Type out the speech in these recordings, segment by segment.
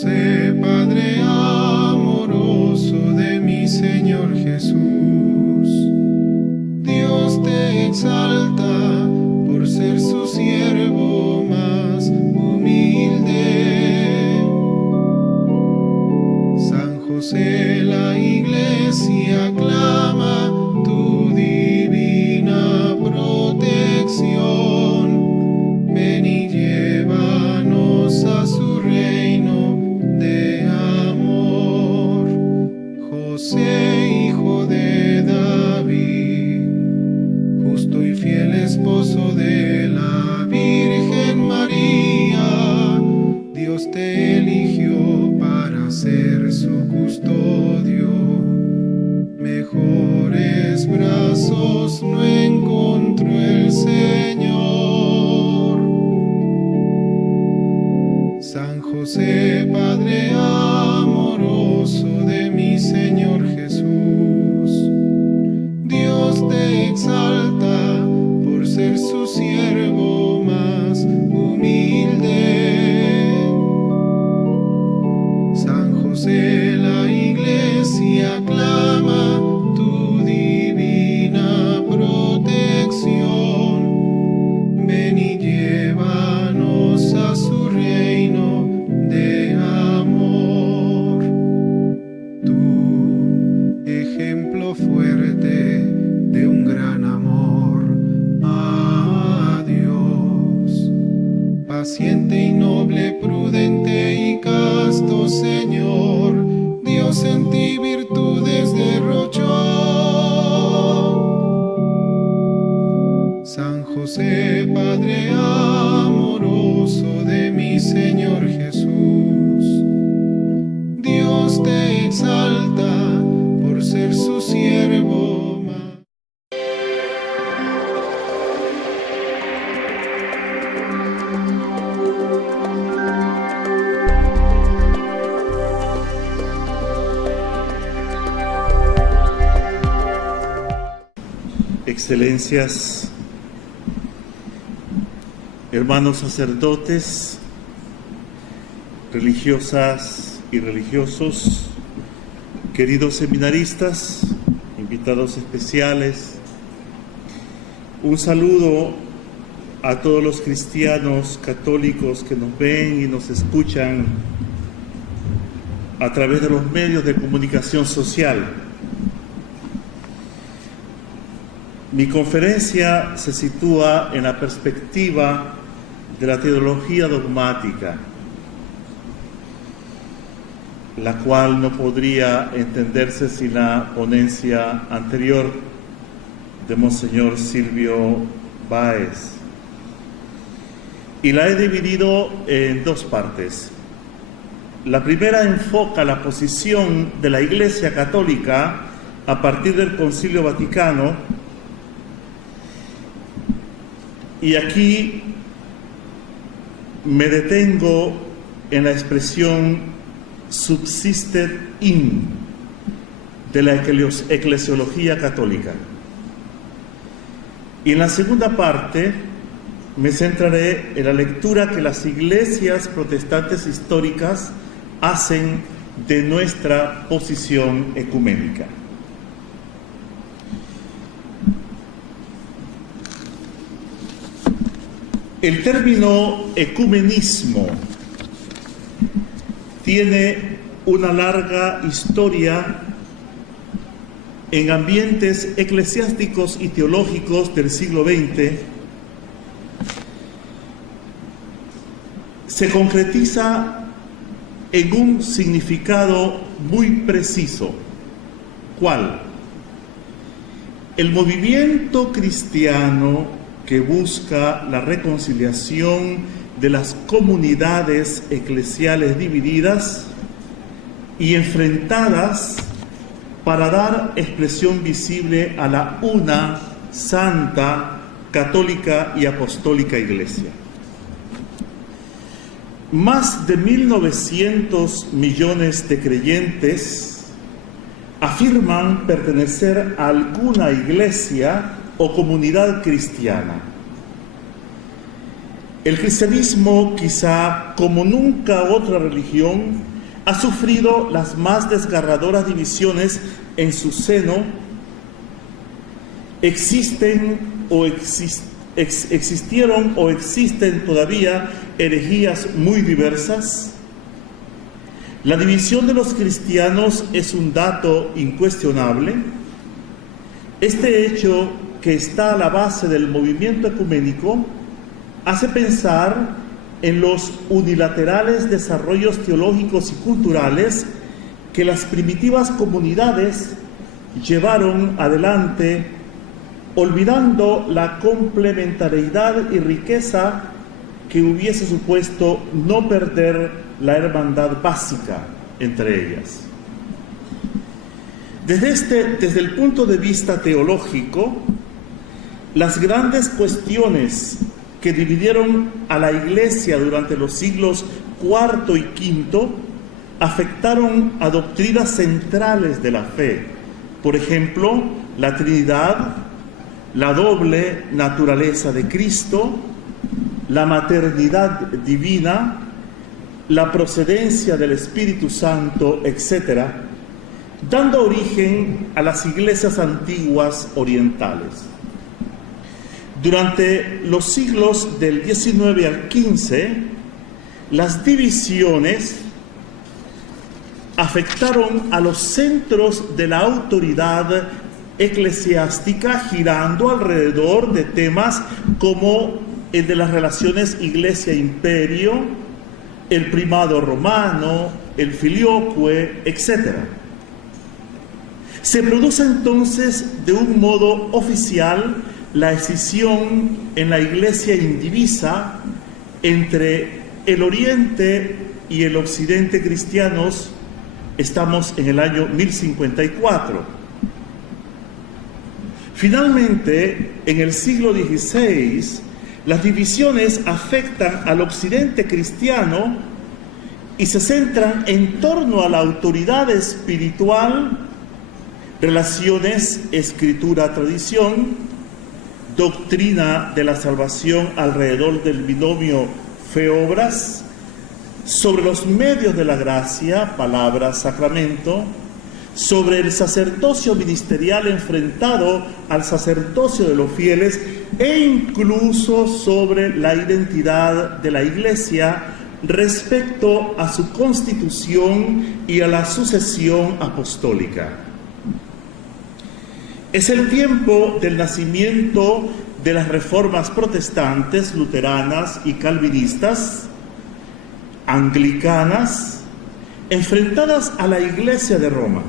José, Padre amoroso de mi Señor Jesús, Dios te exalta por ser su siervo más humilde. San José, la Iglesia clama tu divina protección. Ven y llévanos a su reino de amor. José, hijo de David, justo y fiel esposo de la Virgen María, Dios te eligió para ser su custodio. Mejores brazos no encontró el Señor. San José, Padre amoroso de mi Señor Jesús, Dios te exalta por ser su siervo más humilde. San José, la Iglesia clama tu divina protección. Ven y llévanos a su reino de amor. Tu ejemplo fuerte de un gran amor a Dios, paciente y noble, prudente y casto Señor, Dios en ti virtudes derrochó. San José, Padre amoroso de mi Señor Jesús, Dios te exalta por ser su siervo más. Excelencias, hermanos sacerdotes, religiosas y religiosos, queridos seminaristas, invitados especiales, un saludo a todos los cristianos católicos que nos ven y nos escuchan a través de los medios de comunicación social. Mi conferencia se sitúa en la perspectiva de la teología dogmática, la cual no podría entenderse sin la ponencia anterior de Monseñor Silvio Báez. Y la he dividido en dos partes. La primera enfoca la posición de la Iglesia Católica a partir del Concilio Vaticano. Y aquí me detengo en la expresión subsistet in de la eclesiología católica. Y en la segunda parte me centraré en la lectura que las iglesias protestantes históricas hacen de nuestra posición ecuménica. El término ecumenismo tiene una larga historia en ambientes eclesiásticos y teológicos del siglo XX. Se concretiza en un significado muy preciso. ¿Cuál? El movimiento cristiano que busca la reconciliación de las comunidades eclesiales divididas y enfrentadas para dar expresión visible a la una, santa, católica y apostólica Iglesia. Más de 1.900 millones de creyentes afirman pertenecer a alguna iglesia o comunidad cristiana. El cristianismo, quizá como nunca otra religión, ha sufrido las más desgarradoras divisiones en su seno. Existieron o existen todavía herejías muy diversas. La división de los cristianos es un dato incuestionable. Este hecho, que está a la base del movimiento ecuménico, hace pensar en los unilaterales desarrollos teológicos y culturales que las primitivas comunidades llevaron adelante, olvidando la complementariedad y riqueza que hubiese supuesto no perder la hermandad básica entre ellas. Desde el punto de vista teológico, las grandes cuestiones que dividieron a la Iglesia durante los siglos IV y V afectaron a doctrinas centrales de la fe. Por ejemplo, la Trinidad, la doble naturaleza de Cristo, la maternidad divina, la procedencia del Espíritu Santo, etc., dando origen a las iglesias antiguas orientales. Durante los siglos del XIX al XV, las divisiones afectaron a los centros de la autoridad eclesiástica, girando alrededor de temas como el de las relaciones iglesia-imperio, el primado romano, el filioque, etc. Se produce entonces de un modo oficial la escisión en la Iglesia indivisa entre el Oriente y el Occidente cristianos. Estamos en el año 1054. Finalmente, en el siglo XVI, las divisiones afectan al Occidente cristiano y se centran en torno a la autoridad espiritual, relaciones escritura-tradición, doctrina de la salvación alrededor del binomio fe-obras, sobre los medios de la gracia, palabra, sacramento, sobre el sacerdocio ministerial enfrentado al sacerdocio de los fieles e incluso sobre la identidad de la Iglesia respecto a su constitución y a la sucesión apostólica. Es el tiempo del nacimiento de las reformas protestantes, luteranas y calvinistas, anglicanas, enfrentadas a la Iglesia de Roma.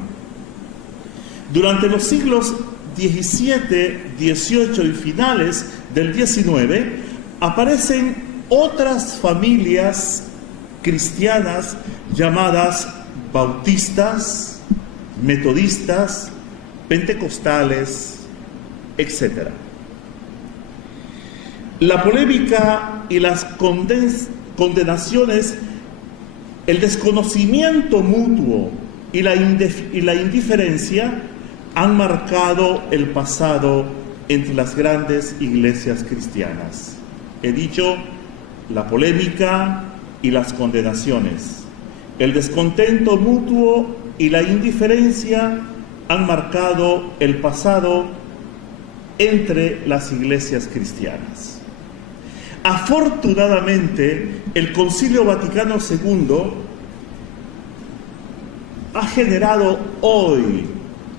Durante los siglos XVII, XVIII y finales del XIX, aparecen otras familias cristianas llamadas bautistas, metodistas, pentecostales, etc. La polémica y las condenaciones, el desconocimiento mutuo y la indiferencia han marcado el pasado entre las grandes iglesias cristianas. He dicho la polémica y las condenaciones. El descontento mutuo y la indiferencia han marcado el pasado entre las iglesias cristianas. Afortunadamente, el Concilio Vaticano II ha generado hoy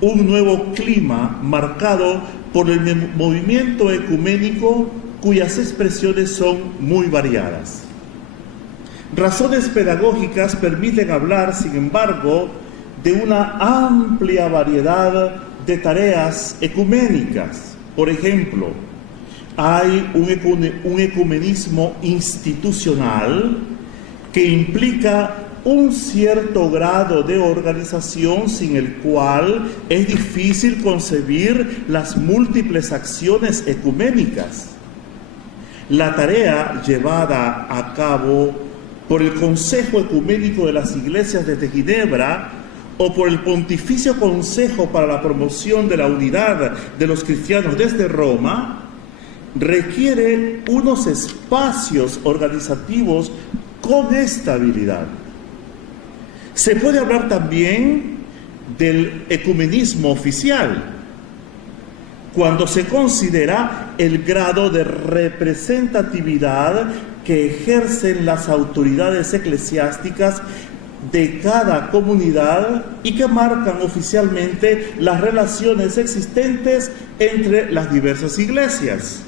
un nuevo clima marcado por el movimiento ecuménico, cuyas expresiones son muy variadas. Razones pedagógicas permiten hablar, sin embargo, de una amplia variedad de tareas ecuménicas. Por ejemplo, hay un ecumenismo institucional que implica un cierto grado de organización sin el cual es difícil concebir las múltiples acciones ecuménicas. La tarea llevada a cabo por el Consejo Ecuménico de las Iglesias desde Ginebra o por el Pontificio Consejo para la Promoción de la Unidad de los Cristianos desde Roma requiere unos espacios organizativos con estabilidad. Se puede hablar también del ecumenismo oficial, cuando se considera el grado de representatividad que ejercen las autoridades eclesiásticas de cada comunidad y que marcan oficialmente las relaciones existentes entre las diversas iglesias.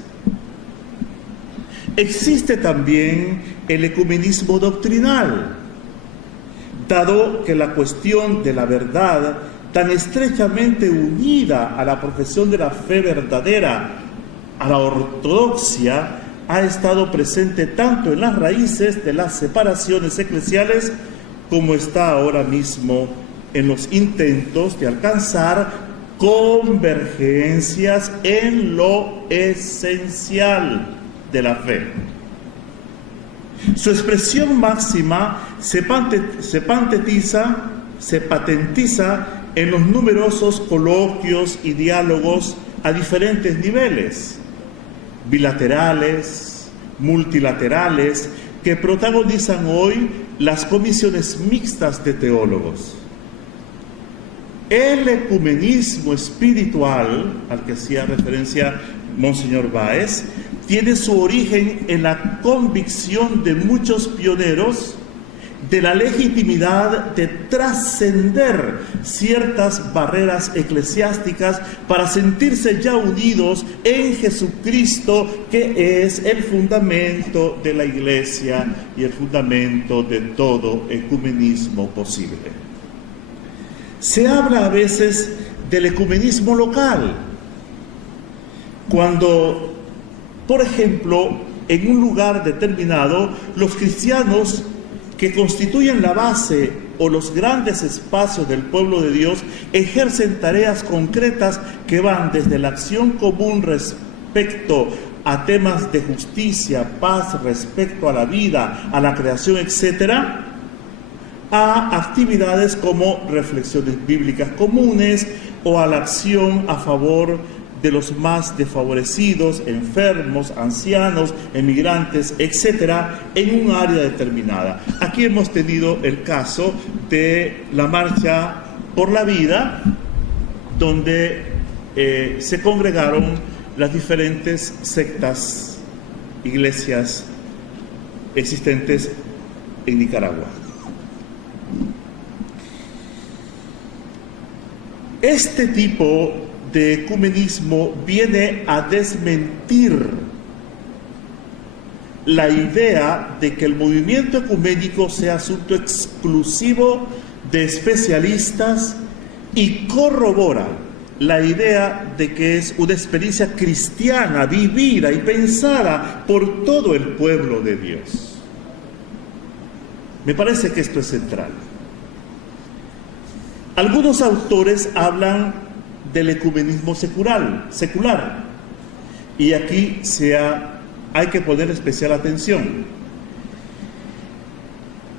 Existe también el ecumenismo doctrinal, dado que la cuestión de la verdad, tan estrechamente unida a la profesión de la fe verdadera, a la ortodoxia, ha estado presente tanto en las raíces de las separaciones eclesiales como está ahora mismo en los intentos de alcanzar convergencias en lo esencial de la fe. Su expresión máxima se patentiza en los numerosos coloquios y diálogos a diferentes niveles, bilaterales, multilaterales, que protagonizan hoy las comisiones mixtas de teólogos. El ecumenismo espiritual, al que hacía referencia Monseñor Báez, tiene su origen en la convicción de muchos pioneros de la legitimidad de trascender ciertas barreras eclesiásticas para sentirse ya unidos en Jesucristo, que es el fundamento de la Iglesia y el fundamento de todo ecumenismo posible. Se habla a veces del ecumenismo local, cuando, por ejemplo, en un lugar determinado, los cristianos que constituyen la base o los grandes espacios del pueblo de Dios ejercen tareas concretas que van desde la acción común respecto a temas de justicia, paz, respecto a la vida, a la creación, etcétera, a actividades como reflexiones bíblicas comunes o a la acción a favor de los más desfavorecidos, enfermos, ancianos, emigrantes, etcétera, en un área determinada. Aquí hemos tenido el caso de la Marcha por la Vida, donde se congregaron las diferentes sectas, iglesias existentes en Nicaragua. Este tipo de ecumenismo viene a desmentir la idea de que el movimiento ecuménico sea asunto exclusivo de especialistas y corrobora la idea de que es una experiencia cristiana, vivida y pensada por todo el pueblo de Dios. Me parece que esto es central. Algunos autores hablan del ecumenismo secular, y aquí hay que poner especial atención.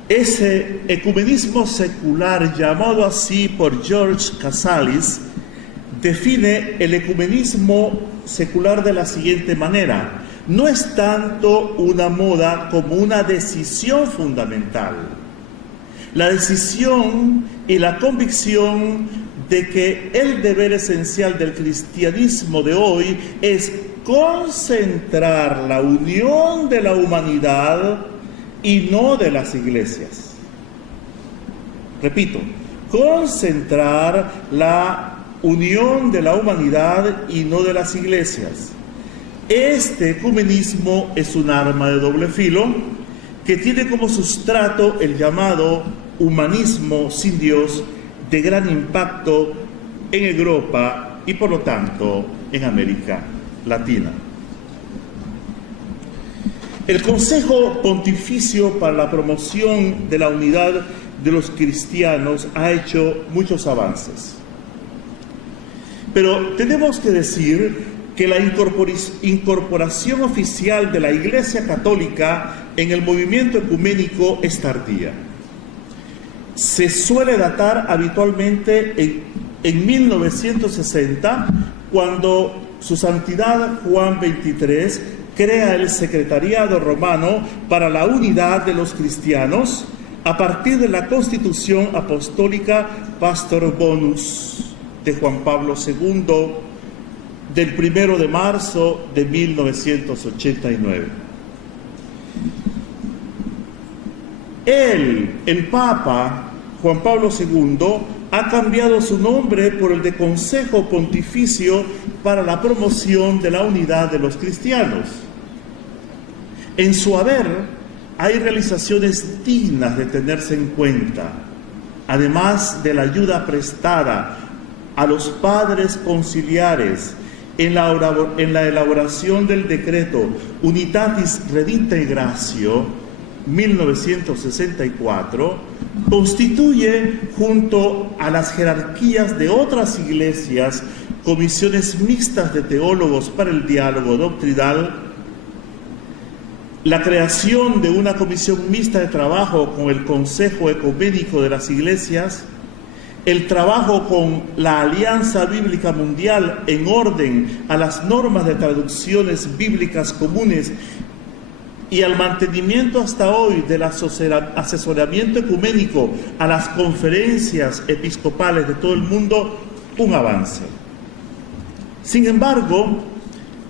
Ese ecumenismo secular, llamado así por George Casalis, define el ecumenismo secular de la siguiente manera: no es tanto una moda como una decisión fundamental. La decisión y la convicción de que el deber esencial del cristianismo de hoy es concentrar la unión de la humanidad y no de las iglesias. Repito, concentrar la unión de la humanidad y no de las iglesias. Este ecumenismo es un arma de doble filo que tiene como sustrato el llamado humanismo sin Dios, de gran impacto en Europa y por lo tanto en América Latina. El Consejo Pontificio para la Promoción de la Unidad de los Cristianos ha hecho muchos avances. Pero tenemos que decir que la incorporación oficial de la Iglesia Católica en el movimiento ecuménico es tardía. Se suele datar habitualmente en 1960, cuando Su Santidad Juan XXIII crea el Secretariado Romano para la Unidad de los Cristianos a partir de la Constitución Apostólica Pastor Bonus de Juan Pablo II del 1 de marzo de 1989. El Papa Juan Pablo II ha cambiado su nombre por el de Consejo Pontificio para la Promoción de la Unidad de los Cristianos. En su haber hay realizaciones dignas de tenerse en cuenta, además de la ayuda prestada a los padres conciliares en la elaboración del decreto Unitatis Redintegratio 1964, constituye, junto a las jerarquías de otras iglesias, comisiones mixtas de teólogos para el diálogo doctrinal, la creación de una comisión mixta de trabajo con el Consejo Ecuménico de las Iglesias, el trabajo con la Alianza Bíblica Mundial en orden a las normas de traducciones bíblicas comunes y al mantenimiento hasta hoy del asesoramiento ecuménico a las conferencias episcopales de todo el mundo, un avance. Sin embargo,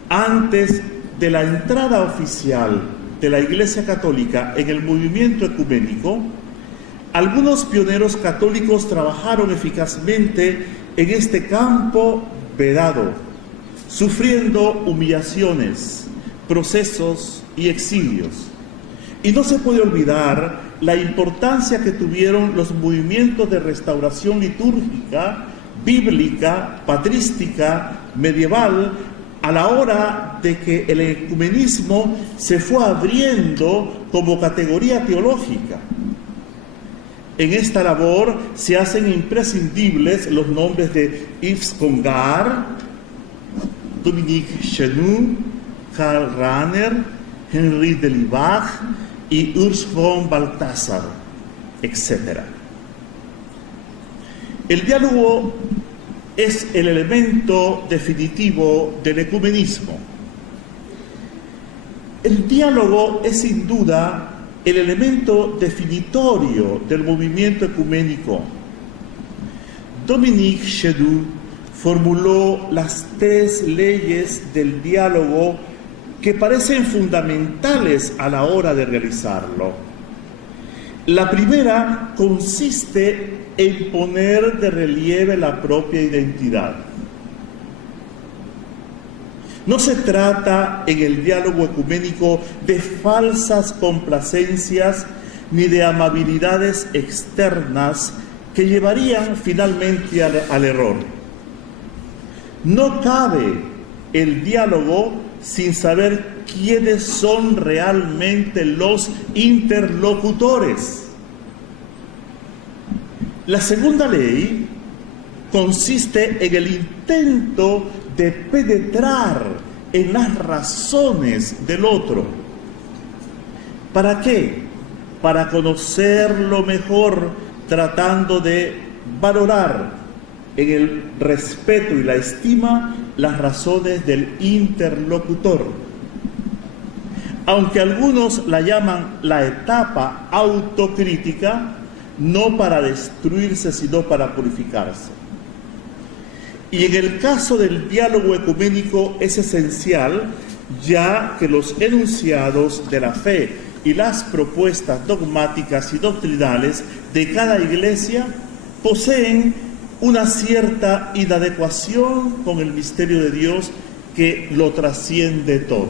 antes de la entrada oficial de la Iglesia Católica en el movimiento ecuménico, algunos pioneros católicos trabajaron eficazmente en este campo vedado, sufriendo humillaciones, procesos y exilios. Y no se puede olvidar la importancia que tuvieron los movimientos de restauración litúrgica, bíblica, patrística, medieval, a la hora de que el ecumenismo se fue abriendo como categoría teológica. En esta labor se hacen imprescindibles los nombres de Yves Congar, Dominique Chenu, Karl Rahner, Henri de Libach y Urs von Balthasar, etc. El diálogo es el elemento definitivo del ecumenismo. El diálogo es sin duda el elemento definitorio del movimiento ecuménico. Dominique Chenu formuló las 3 leyes del diálogo que parecen fundamentales a la hora de realizarlo. La primera consiste en poner de relieve la propia identidad. No se trata en el diálogo ecuménico de falsas complacencias ni de amabilidades externas que llevarían finalmente al error. No cabe el diálogo sin saber quiénes son realmente los interlocutores. La segunda ley consiste en el intento de penetrar en las razones del otro. ¿Para qué? Para conocerlo mejor, tratando de valorar en el respeto y la estima las razones del interlocutor. Aunque algunos la llaman la etapa autocrítica, no para destruirse, sino para purificarse. Y en el caso del diálogo ecuménico es esencial, ya que los enunciados de la fe y las propuestas dogmáticas y doctrinales de cada iglesia poseen una cierta inadecuación con el misterio de Dios que lo trasciende todo.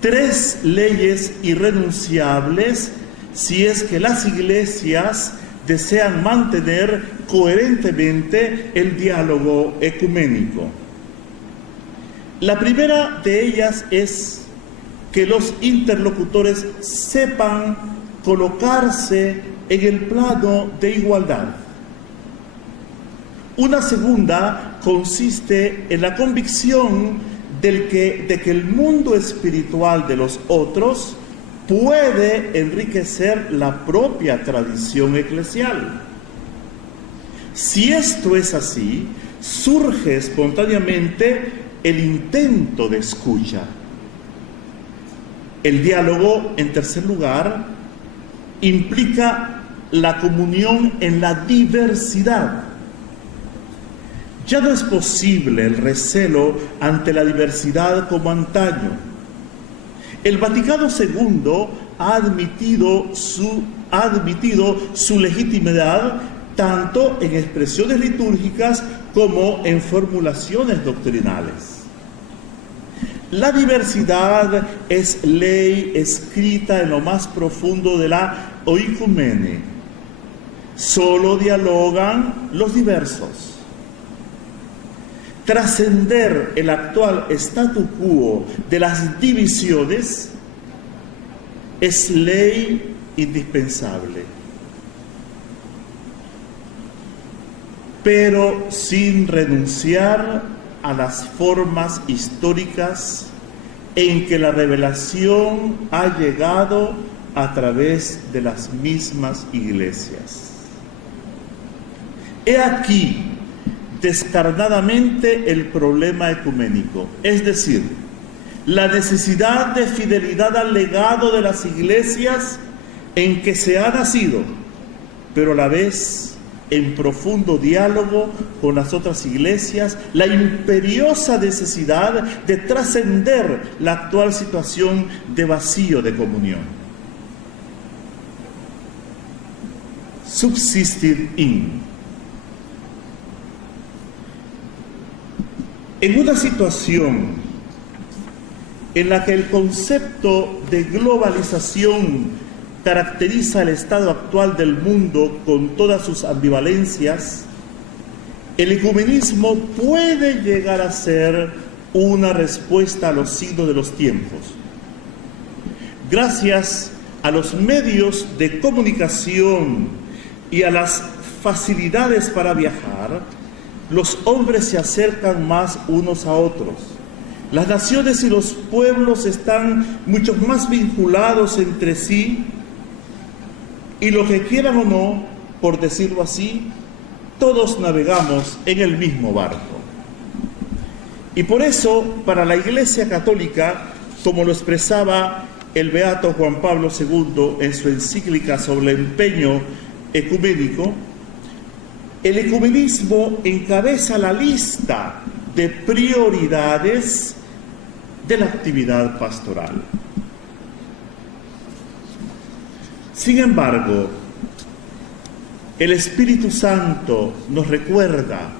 3 leyes irrenunciables si es que las iglesias desean mantener coherentemente el diálogo ecuménico. La primera de ellas es que los interlocutores sepan colocarse en el plano de igualdad. Una segunda consiste en la convicción de que el mundo espiritual de los otros puede enriquecer la propia tradición eclesial. Si esto es así, surge espontáneamente el intento de escucha. El diálogo, en tercer lugar, implica la comunión en la diversidad. Ya no es posible el recelo ante la diversidad como antaño. El Vaticano II ha admitido su legitimidad tanto en expresiones litúrgicas como en formulaciones doctrinales. La diversidad es ley escrita en lo más profundo de la oikumene. Solo dialogan los diversos. Trascender el actual statu quo de las divisiones es ley indispensable, pero sin renunciar a las formas históricas en que la revelación ha llegado a través de las mismas iglesias. He aquí descarnadamente el problema ecuménico, es decir, la necesidad de fidelidad al legado de las iglesias en que se ha nacido, pero a la vez en profundo diálogo con las otras iglesias, la imperiosa necesidad de trascender la actual situación de vacío de comunión. Subsistir in. En una situación en la que el concepto de globalización caracteriza el estado actual del mundo con todas sus ambivalencias, el ecumenismo puede llegar a ser una respuesta a los signos de los tiempos. Gracias a los medios de comunicación y a las facilidades para viajar, los hombres se acercan más unos a otros. Las naciones y los pueblos están mucho más vinculados entre sí, y lo que quieran o no, por decirlo así, todos navegamos en el mismo barco. Y por eso, para la Iglesia Católica, como lo expresaba el beato Juan Pablo II en su encíclica sobre el empeño ecuménico, el ecumenismo encabeza la lista de prioridades de la actividad pastoral. Sin embargo, el Espíritu Santo nos recuerda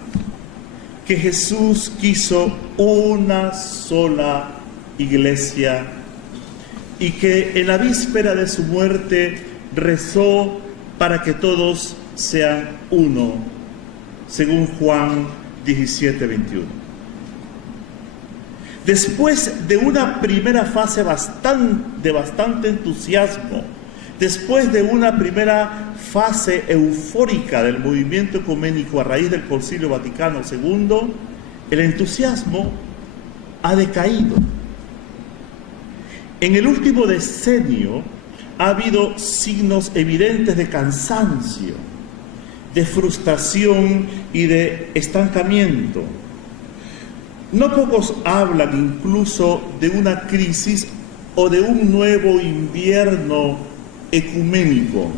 que Jesús quiso una sola iglesia y que en la víspera de su muerte rezó para que todos sean uno, según Juan 17:21. Después de una primera fase de bastante entusiasmo, después de una primera fase eufórica del movimiento ecuménico a raíz del Concilio Vaticano II, el entusiasmo ha decaído. En el último decenio ha habido signos evidentes de cansancio, de frustración y de estancamiento. No pocos hablan incluso de una crisis o de un nuevo invierno ecuménico.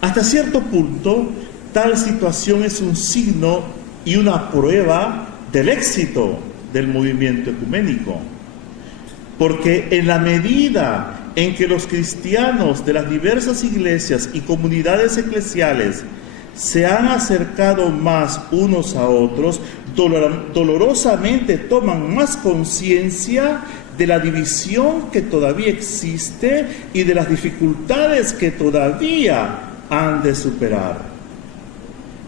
Hasta cierto punto, tal situación es un signo y una prueba del éxito del movimiento ecuménico, porque en la medida en que los cristianos de las diversas iglesias y comunidades eclesiales se han acercado más unos a otros, dolorosamente toman más conciencia de la división que todavía existe y de las dificultades que todavía han de superar.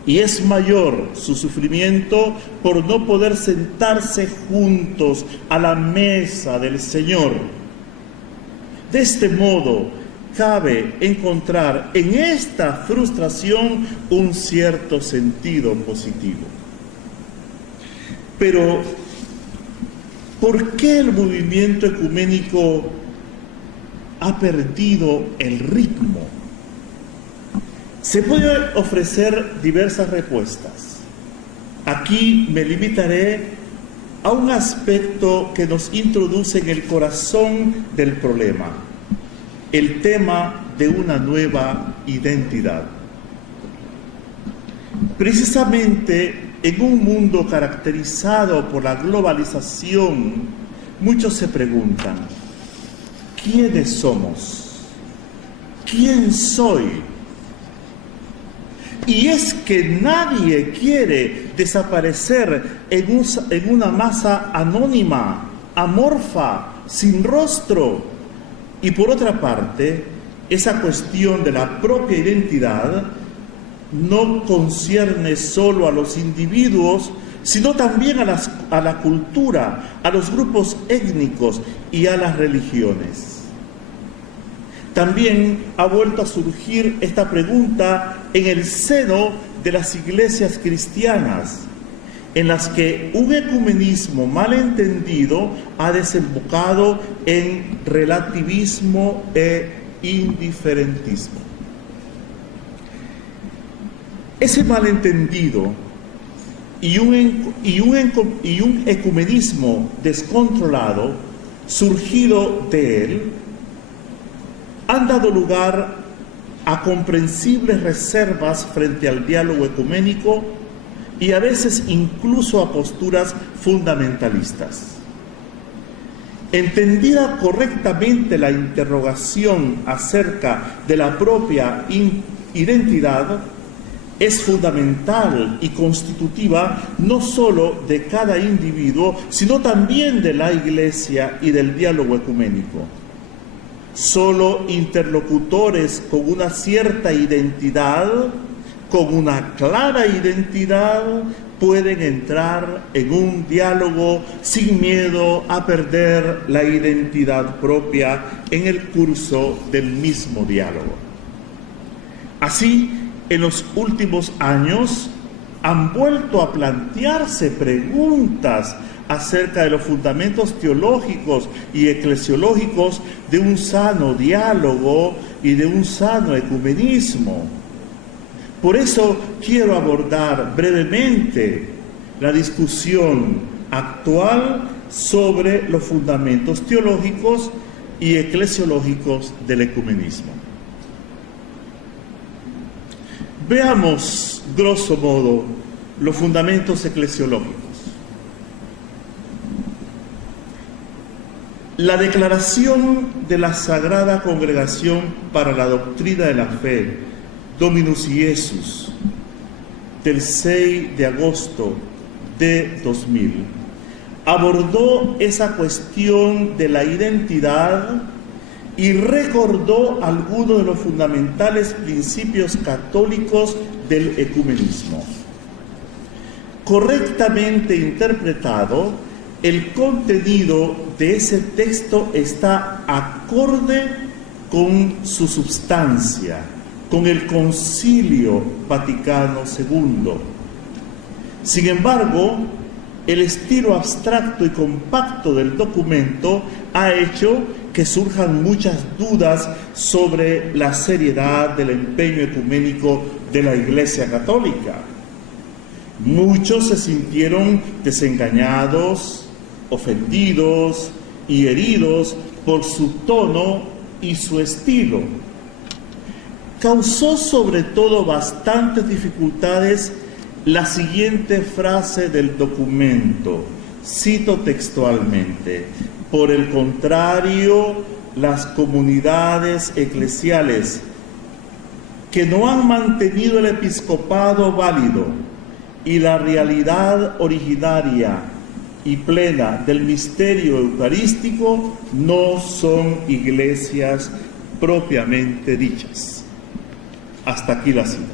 Y es mayor su sufrimiento por no poder sentarse juntos a la mesa del Señor. De este modo, cabe encontrar en esta frustración un cierto sentido positivo. Pero, ¿por qué el movimiento ecuménico ha perdido el ritmo? Se pueden ofrecer diversas respuestas. Aquí me limitaré a un aspecto que nos introduce en el corazón del problema, el tema de una nueva identidad. Precisamente en un mundo caracterizado por la globalización, muchos se preguntan, ¿quiénes somos? ¿Quién soy? Y es que nadie quiere desaparecer en una masa anónima, amorfa, sin rostro. Y por otra parte, esa cuestión de la propia identidad no concierne solo a los individuos, sino también a la cultura, a los grupos étnicos y a las religiones. También ha vuelto a surgir esta pregunta en el seno de las iglesias cristianas, en las que un ecumenismo malentendido ha desembocado en relativismo e indiferentismo. Ese malentendido y un ecumenismo descontrolado surgido de él han dado lugar a comprensibles reservas frente al diálogo ecuménico y a veces incluso a posturas fundamentalistas. Entendida correctamente la interrogación acerca de la propia identidad, es fundamental y constitutiva no solo de cada individuo, sino también de la Iglesia y del diálogo ecuménico. Solo interlocutores con una cierta identidad, con una clara identidad, pueden entrar en un diálogo sin miedo a perder la identidad propia en el curso del mismo diálogo. Así, en los últimos años han vuelto a plantearse preguntas acerca de los fundamentos teológicos y eclesiológicos de un sano diálogo y de un sano ecumenismo. Por eso quiero abordar brevemente la discusión actual sobre los fundamentos teológicos y eclesiológicos del ecumenismo. Veamos, grosso modo, los fundamentos eclesiológicos. La declaración de la Sagrada Congregación para la Doctrina de la Fe, Dominus Iesus, del 6 de agosto de 2000, abordó esa cuestión de la identidad y recordó algunos de los fundamentales principios católicos del ecumenismo. Correctamente interpretado, el contenido de ese texto está acorde con su substancia, con el Concilio Vaticano II. Sin embargo, el estilo abstracto y compacto del documento ha hecho que surjan muchas dudas sobre la seriedad del empeño ecuménico de la Iglesia Católica. Muchos se sintieron desengañados, ofendidos y heridos por su tono y su estilo. Causó sobre todo bastantes dificultades la siguiente frase del documento, cito textualmente: por el contrario, las comunidades eclesiales que no han mantenido el episcopado válido y la realidad originaria y plena del misterio eucarístico no son iglesias propiamente dichas. Hasta aquí la cita.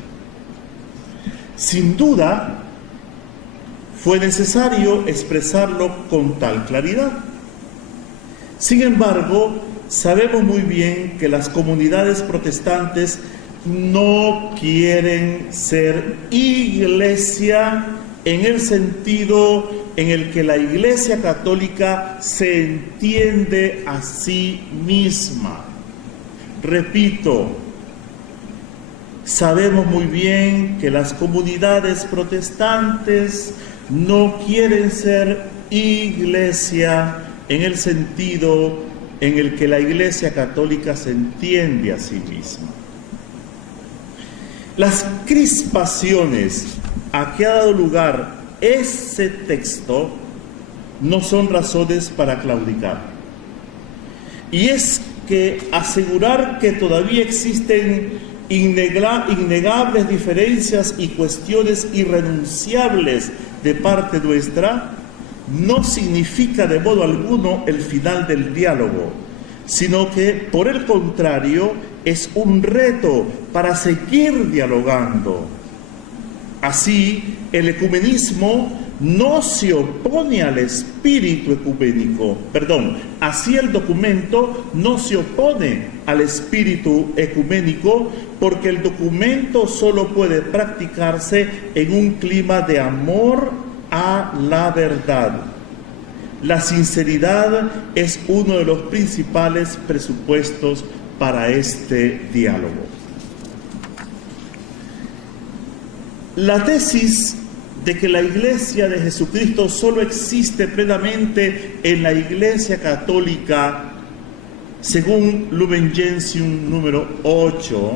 Sin duda, fue necesario expresarlo con tal claridad. Sin embargo, sabemos muy bien que las comunidades protestantes no quieren ser iglesia en el sentido en el que la Iglesia Católica se entiende a sí misma. Repito, Sabemos muy bien que las comunidades protestantes no quieren ser iglesia en el sentido en el que la Iglesia Católica se entiende a sí misma. Las crispaciones a que ha dado lugar ese texto no son razones para claudicar. Y es que asegurar que todavía existen innegables diferencias y cuestiones irrenunciables de parte nuestra no significa de modo alguno el final del diálogo, sino que, por el contrario, es un reto para seguir dialogando. Así, el ecumenismo no se opone al espíritu ecuménico, así el documento no se opone al espíritu ecuménico, porque el documento solo puede practicarse en un clima de amor a la verdad. La sinceridad es uno de los principales presupuestos para este diálogo. La tesis de que la Iglesia de Jesucristo solo existe plenamente en la Iglesia Católica, según Lumen Gentium número 8,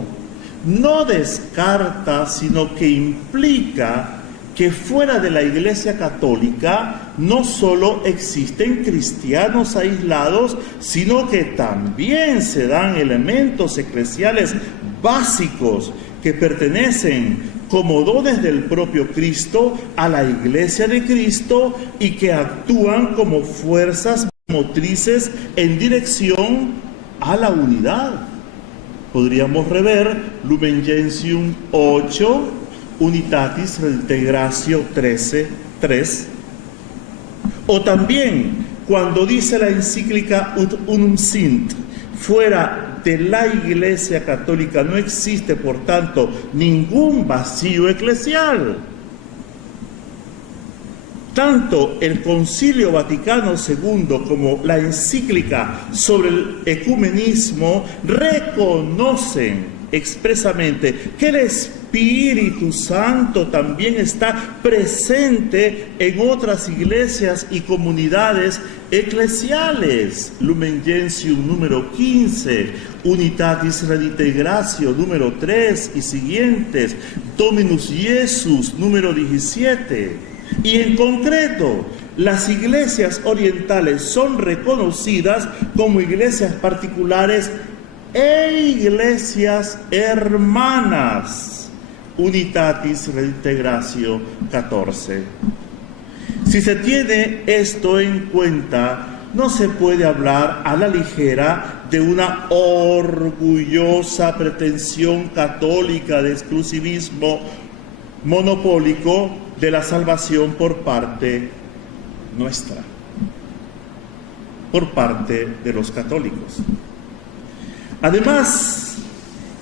no descarta, sino que implica que fuera de la Iglesia Católica no solo existen cristianos aislados, sino que también se dan elementos eclesiales básicos que pertenecen como dones del propio Cristo a la Iglesia de Cristo y que actúan como fuerzas motrices en dirección a la unidad. Podríamos rever Lumen Gentium 8, Unitatis Redintegratio 13:3, o también cuando dice la encíclica Ut Unum Sint, fuera de la Iglesia Católica no existe, por tanto, ningún vacío eclesial. Tanto el Concilio Vaticano II como la encíclica sobre el ecumenismo reconocen expresamente que el Espíritu Santo también está presente en otras iglesias y comunidades eclesiales. Lumen Gentium número 15, Unitatis Redintegratio número 3 y siguientes, Dominus Iesus número 17. Y en concreto, las iglesias orientales son reconocidas como iglesias particulares e iglesias hermanas. Unitatis Redintegratio 14. Si se tiene esto en cuenta, no se puede hablar a la ligera de una orgullosa pretensión católica de exclusivismo monopólico de la salvación por parte nuestra, por parte de los católicos. Además,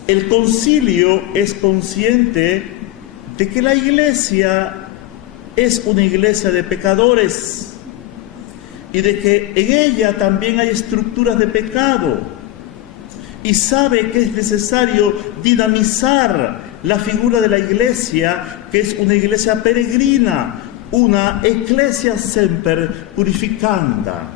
el concilio es consciente de que la iglesia es una iglesia de pecadores y de que en ella también hay estructuras de pecado, y sabe que es necesario dinamizar la figura de la iglesia, que es una iglesia peregrina, una ecclesia semper purificanda,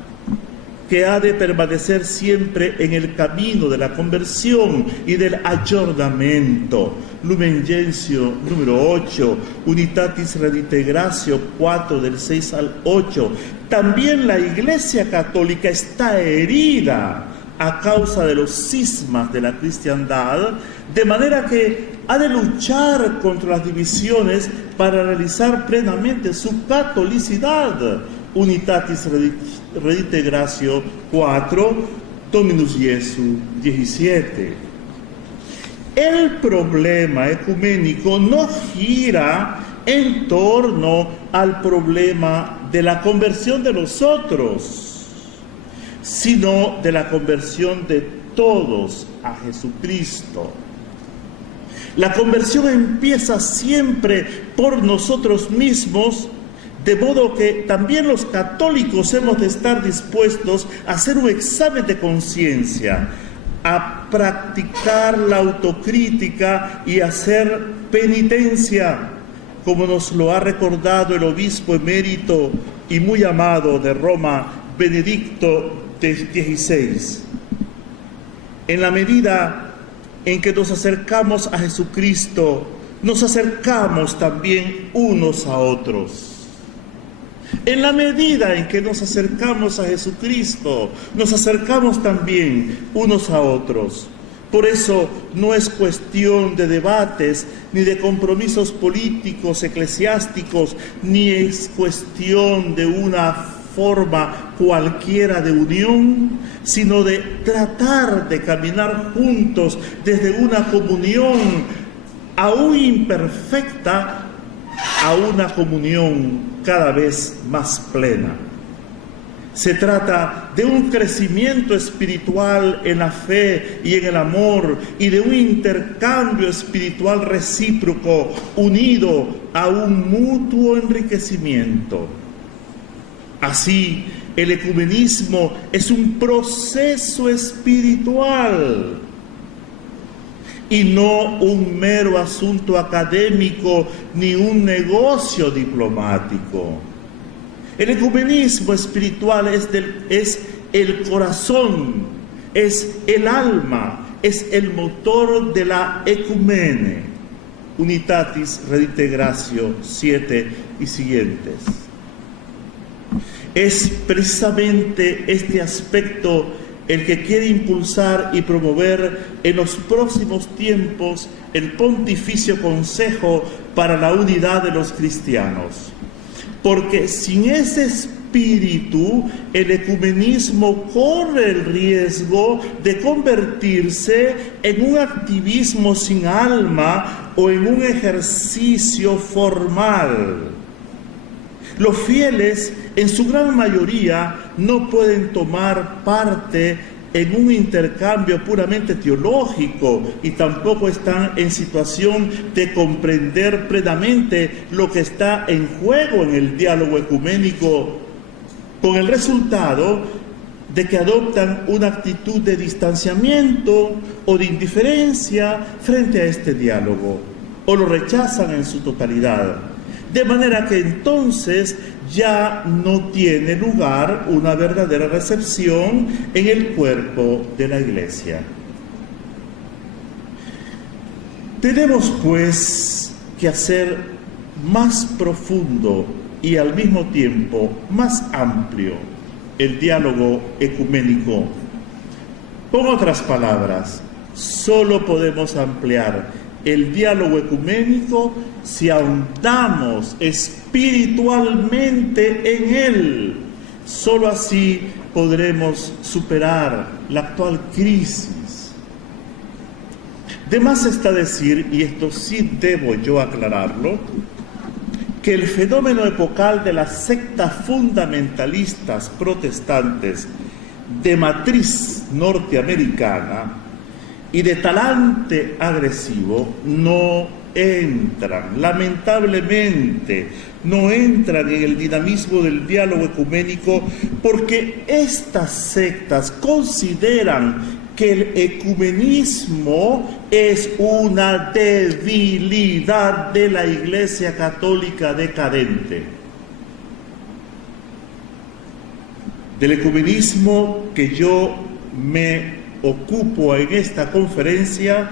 que ha de permanecer siempre en el camino de la conversión y del aggiornamento. Lumen Gentium número 8, Unitatis Redintegratio 4 del 6 al 8. También la Iglesia Católica está herida a causa de los cismas de la cristiandad, de manera que ha de luchar contra las divisiones para realizar plenamente su catolicidad. Unitatis Redintegratio 4, Dominus Iesu 17. El problema ecuménico no gira en torno al problema de la conversión de los otros, sino de la conversión de todos a Jesucristo. La conversión empieza siempre por nosotros mismos, de modo que también los católicos hemos de estar dispuestos a hacer un examen de conciencia, a practicar la autocrítica y hacer penitencia, como nos lo ha recordado el obispo emérito y muy amado de Roma, Benedicto XVI. En la medida en que nos acercamos a Jesucristo, nos acercamos también unos a otros. En la medida en que nos acercamos a Jesucristo, nos acercamos también unos a otros. Por eso no es cuestión de debates, ni de compromisos políticos, eclesiásticos, ni es cuestión de una forma cualquiera de unión, sino de tratar de caminar juntos desde una comunión aún imperfecta a una comunión cada vez más plena. Se trata de un crecimiento espiritual en la fe y en el amor y de un intercambio espiritual recíproco unido a un mutuo enriquecimiento. Así, el ecumenismo es un proceso espiritual y no un mero asunto académico ni un negocio diplomático. El ecumenismo espiritual es el corazón, es el alma, es el motor de la ecumene. Unitatis Redintegratio 7 y siguientes. Es precisamente este aspecto el que quiere impulsar y promover en los próximos tiempos el Pontificio Consejo para la Unidad de los Cristianos. Porque sin ese espíritu, el ecumenismo corre el riesgo de convertirse en un activismo sin alma o en un ejercicio formal. Los fieles, en su gran mayoría, no pueden tomar parte en un intercambio puramente teológico y tampoco están en situación de comprender plenamente lo que está en juego en el diálogo ecuménico, con el resultado de que adoptan una actitud de distanciamiento o de indiferencia frente a este diálogo, o lo rechazan en su totalidad. De manera que entonces ya no tiene lugar una verdadera recepción en el cuerpo de la Iglesia. Tenemos pues que hacer más profundo y al mismo tiempo más amplio el diálogo ecuménico. Con otras palabras, solo podemos ampliar el diálogo ecuménico si ahondamos espiritualmente en él. Solo así podremos superar la actual crisis. De más está decir, y esto sí debo yo aclararlo, que el fenómeno epocal de las sectas fundamentalistas protestantes de matriz norteamericana y de talante agresivo lamentablemente, no entran en el dinamismo del diálogo ecuménico porque estas sectas consideran que el ecumenismo es una debilidad de la Iglesia Católica decadente. Del ecumenismo que yo me ocupo en esta conferencia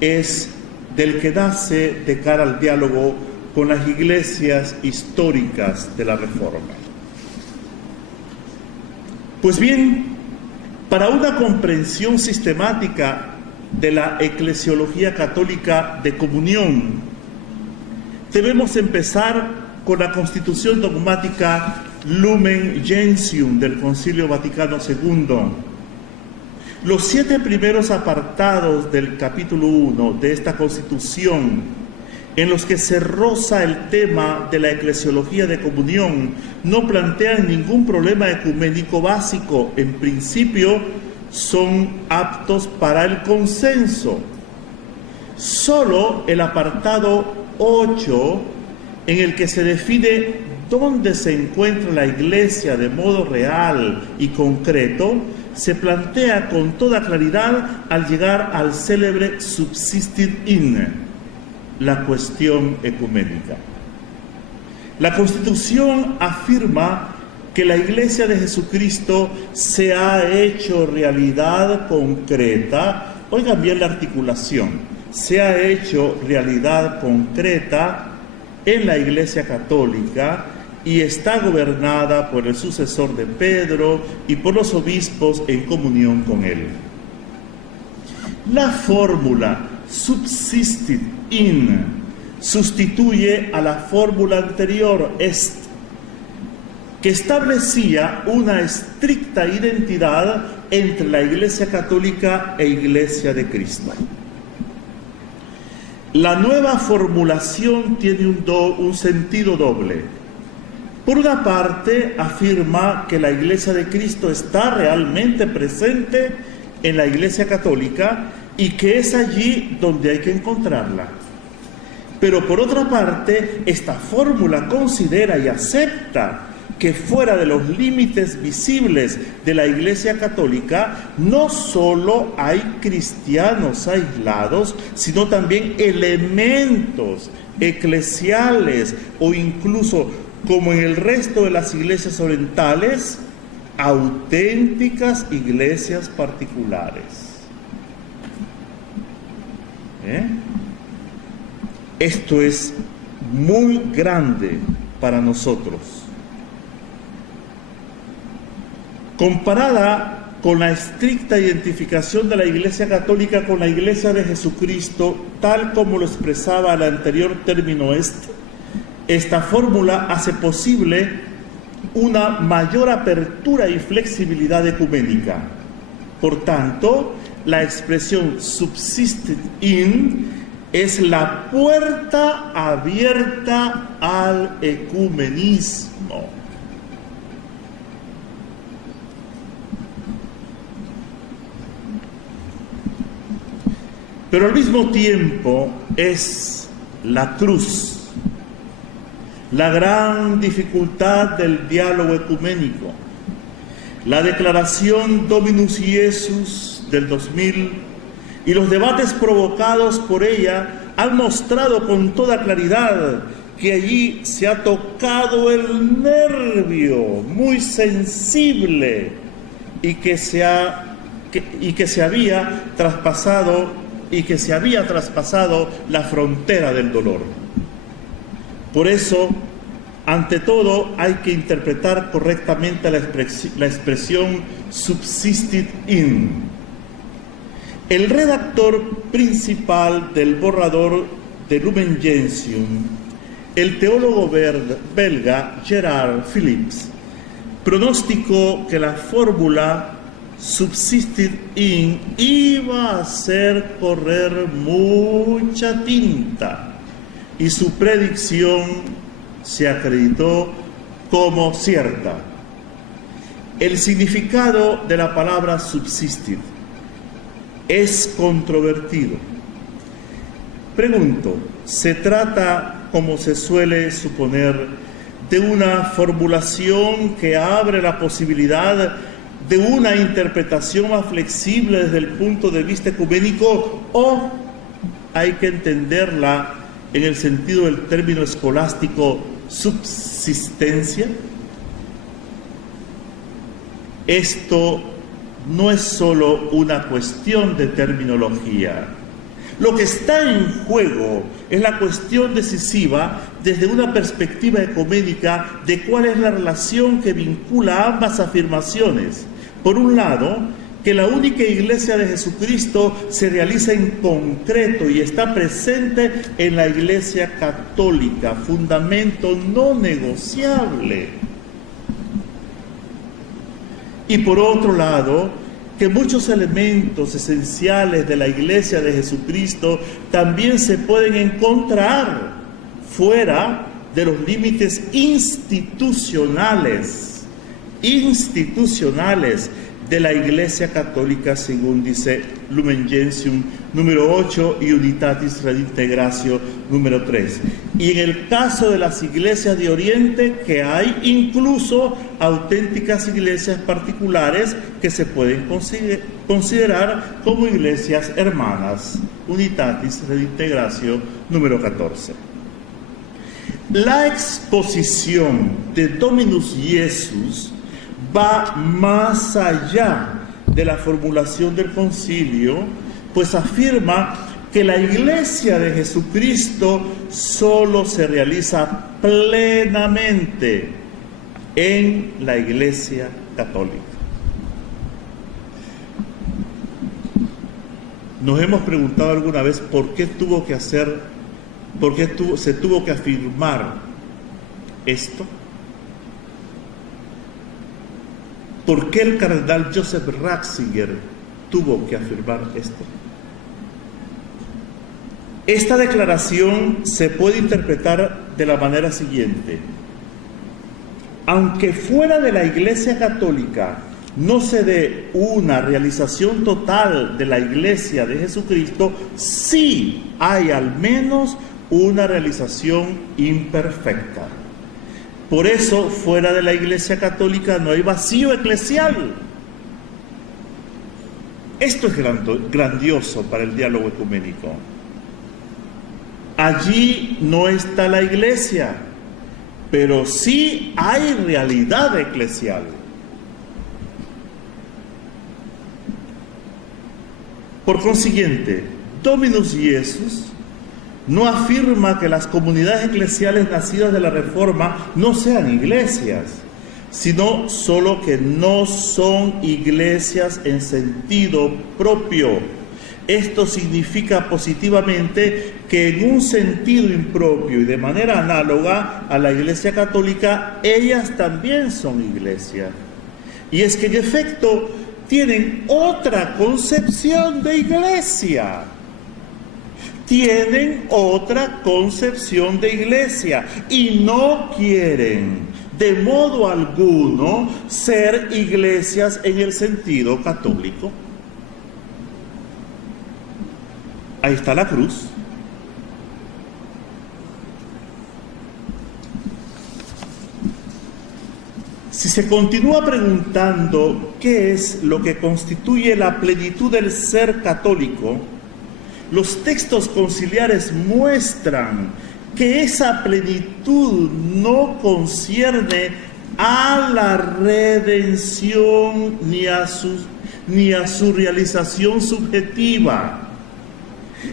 es del que nace de cara al diálogo con las iglesias históricas de la Reforma. Pues bien, para una comprensión sistemática de la eclesiología católica de comunión, debemos empezar con la Constitución dogmática Lumen Gentium del Concilio Vaticano II. Los 7 primeros apartados del capítulo 1 de esta Constitución, en los que se roza el tema de la eclesiología de comunión, no plantean ningún problema ecuménico básico. En principio, son aptos para el consenso. Solo el apartado 8, en el que se define dónde se encuentra la Iglesia de modo real y concreto, se plantea con toda claridad al llegar al célebre subsistit in, la cuestión ecuménica. La Constitución afirma que la Iglesia de Jesucristo se ha hecho realidad concreta. Oigan bien la articulación. Se ha hecho realidad concreta en la Iglesia Católica y está gobernada por el sucesor de Pedro y por los obispos en comunión con él. La fórmula subsistit in sustituye a la fórmula anterior, est, que establecía una estricta identidad entre la Iglesia Católica e Iglesia de Cristo. La nueva formulación tiene un sentido doble. Por una parte, afirma que la Iglesia de Cristo está realmente presente en la Iglesia Católica y que es allí donde hay que encontrarla. Pero por otra parte, esta fórmula considera y acepta que fuera de los límites visibles de la Iglesia Católica no solo hay cristianos aislados, sino también elementos eclesiales o incluso, como en el resto de las iglesias orientales, auténticas iglesias particulares. Esto es muy grande para nosotros. Comparada con la estricta identificación de la Iglesia Católica con la Iglesia de Jesucristo, tal como lo expresaba el anterior término est, esta fórmula hace posible una mayor apertura y flexibilidad ecuménica. Por tanto, la expresión subsistit in es la puerta abierta al ecumenismo. Pero al mismo tiempo es la cruz, la gran dificultad del diálogo ecuménico. La declaración Dominus Iesus del 2000 y los debates provocados por ella han mostrado con toda claridad que allí se ha tocado el nervio muy sensible y que se había traspasado la frontera del dolor. Por eso, ante todo, hay que interpretar correctamente la expresión subsistit in. El redactor principal del borrador de Lumen Gentium, el teólogo belga Gerard Philips, pronosticó que la fórmula subsistit in iba a hacer correr mucha tinta, y su predicción se acreditó como cierta. El significado de la palabra subsistir es controvertido. Pregunto, ¿se trata, como se suele suponer, de una formulación que abre la posibilidad de una interpretación más flexible desde el punto de vista ecuménico, o hay que entenderla en el sentido del término escolástico subsistencia? Esto no es solo una cuestión de terminología. Lo que está en juego es la cuestión decisiva desde una perspectiva ecuménica de cuál es la relación que vincula ambas afirmaciones. Por un lado, que la única Iglesia de Jesucristo se realiza en concreto y está presente en la Iglesia Católica, fundamento no negociable. Y por otro lado, que muchos elementos esenciales de la Iglesia de Jesucristo también se pueden encontrar fuera de los límites institucionales de la Iglesia Católica, según dice Lumen Gentium número 8 y Unitatis Redintegratio número 3. Y en el caso de las iglesias de Oriente, que hay incluso auténticas iglesias particulares que se pueden considerar como iglesias hermanas. Unitatis Redintegratio número 14. La exposición de Dominus Iesus va más allá de la formulación del concilio, pues afirma que la Iglesia de Jesucristo solo se realiza plenamente en la Iglesia Católica. Nos hemos preguntado alguna vez por qué se tuvo que afirmar esto. ¿Por qué el cardenal Joseph Ratzinger tuvo que afirmar esto? Esta declaración se puede interpretar de la manera siguiente. Aunque fuera de la Iglesia Católica no se dé una realización total de la Iglesia de Jesucristo, sí hay al menos una realización imperfecta. Por eso, fuera de la Iglesia Católica no hay vacío eclesial. Esto es grandioso para el diálogo ecuménico. Allí no está la Iglesia, pero sí hay realidad eclesial. Por consiguiente, Dominus Iesus no afirma que las comunidades eclesiales nacidas de la Reforma no sean iglesias, sino solo que no son iglesias en sentido propio. Esto significa positivamente que en un sentido impropio y de manera análoga a la Iglesia Católica, ellas también son iglesias. Y es que en efecto tienen otra concepción de iglesia. Tienen otra concepción de iglesia y no quieren de modo alguno ser iglesias en el sentido católico. Ahí está la cruz. Si se continúa preguntando qué es lo que constituye la plenitud del ser católico, los textos conciliares muestran que esa plenitud no concierne a la redención ni a su realización subjetiva.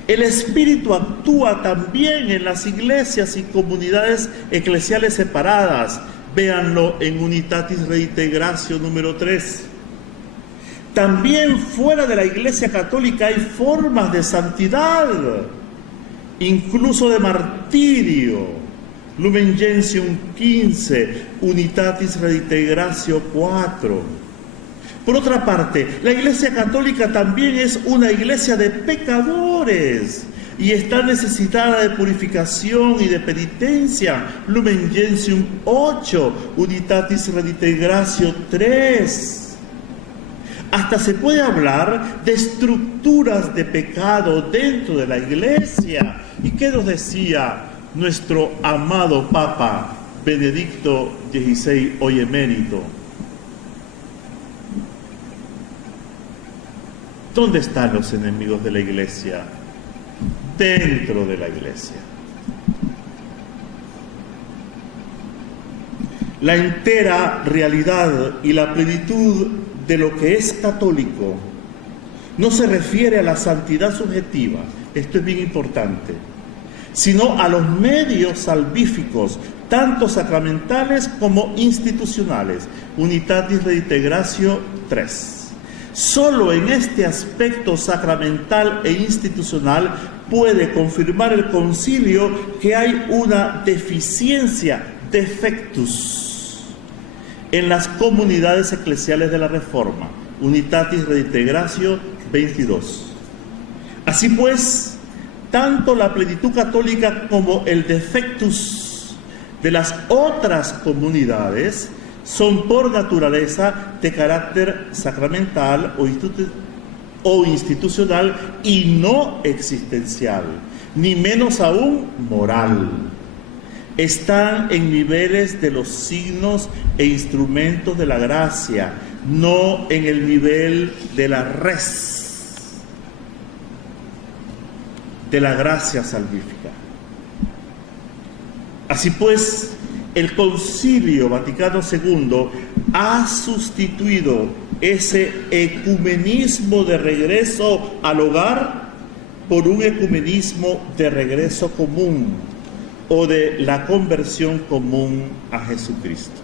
El Espíritu actúa también en las iglesias y comunidades eclesiales separadas. Véanlo en Unitatis Redintegratio número 3. También fuera de la Iglesia Católica hay formas de santidad, incluso de martirio. Lumen Gentium 15, Unitatis Redintegratio 4. Por otra parte, la Iglesia Católica también es una iglesia de pecadores y está necesitada de purificación y de penitencia. Lumen Gentium 8, Unitatis Redintegratio 3. Hasta se puede hablar de estructuras de pecado dentro de la iglesia. ¿Y qué nos decía nuestro amado Papa Benedicto XVI, hoy emérito? ¿Dónde están los enemigos de la iglesia? Dentro de la iglesia. La entera realidad y la plenitud de lo que es católico no se refiere a la santidad subjetiva, esto es bien importante, sino a los medios salvíficos, tanto sacramentales como institucionales. Unitatis Redintegratio 3. Solo en este aspecto sacramental e institucional puede confirmar el concilio que hay una deficiencia, defectus, en las comunidades eclesiales de la Reforma. Unitatis Redintegratio 22. Así pues, tanto la plenitud católica como el defectus de las otras comunidades son por naturaleza de carácter sacramental o institucional y no existencial, ni menos aún moral. Están en niveles de los signos e instrumentos de la gracia, no en el nivel de la res, de la gracia salvífica. Así pues, el Concilio Vaticano II ha sustituido ese ecumenismo de regreso al hogar por un ecumenismo de regreso común o de la conversión común a Jesucristo.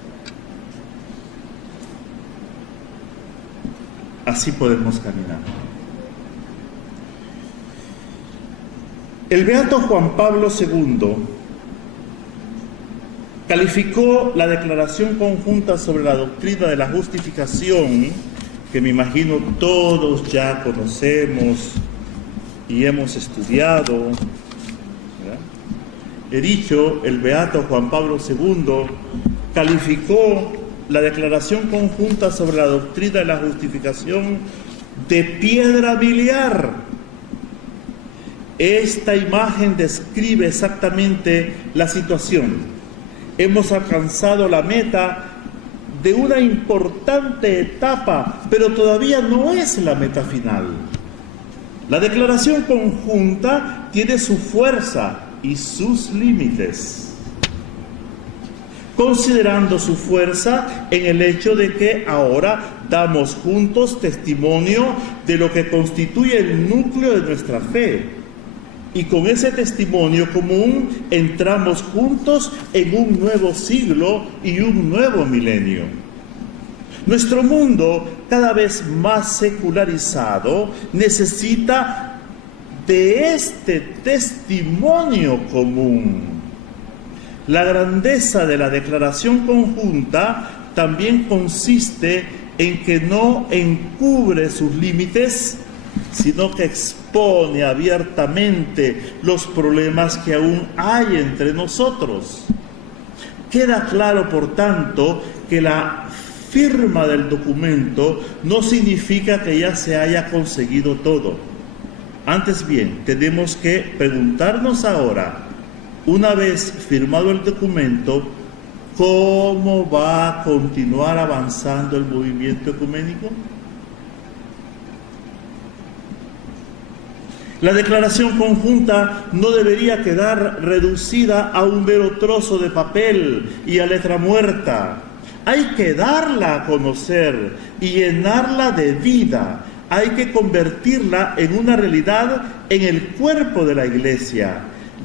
Así podemos caminar. El beato Juan Pablo II calificó la declaración conjunta sobre la doctrina de la justificación, que me imagino todos ya conocemos y hemos estudiado. He dicho, el beato Juan Pablo II calificó la declaración conjunta sobre la doctrina de la justificación de piedra miliar. Esta imagen describe exactamente la situación. Hemos alcanzado la meta de una importante etapa, pero todavía no es la meta final. La declaración conjunta tiene su fuerza y sus límites, considerando su fuerza en el hecho de que ahora damos juntos testimonio de lo que constituye el núcleo de nuestra fe. Y con ese testimonio común entramos juntos en un nuevo siglo y un nuevo milenio. Nuestro mundo, cada vez más secularizado, necesita de este testimonio común. La grandeza de la declaración conjunta también consiste en que no encubre sus límites, sino que expone abiertamente los problemas que aún hay entre nosotros. Queda claro, por tanto, que la firma del documento no significa que ya se haya conseguido todo. Antes bien, tenemos que preguntarnos ahora, una vez firmado el documento, ¿cómo va a continuar avanzando el movimiento ecuménico? La declaración conjunta no debería quedar reducida a un mero trozo de papel y a letra muerta. Hay que darla a conocer y llenarla de vida. Hay que convertirla en una realidad en el cuerpo de la Iglesia.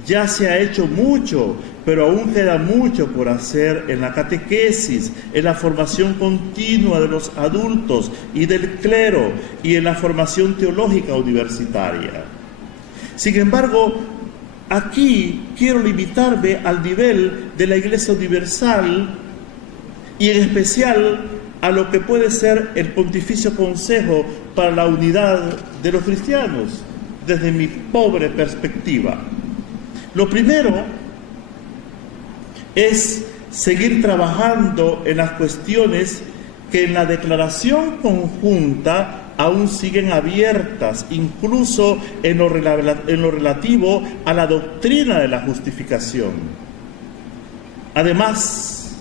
Ya se ha hecho mucho, pero aún queda mucho por hacer en la catequesis, en la formación continua de los adultos y del clero y en la formación teológica universitaria. Sin embargo, aquí quiero limitarme al nivel de la Iglesia Universal y en especial a lo que puede ser el Pontificio Consejo para la Unidad de los Cristianos, desde mi pobre perspectiva. Lo primero es seguir trabajando en las cuestiones que en la declaración conjunta aún siguen abiertas, incluso en lo relativo a la doctrina de la justificación. Además,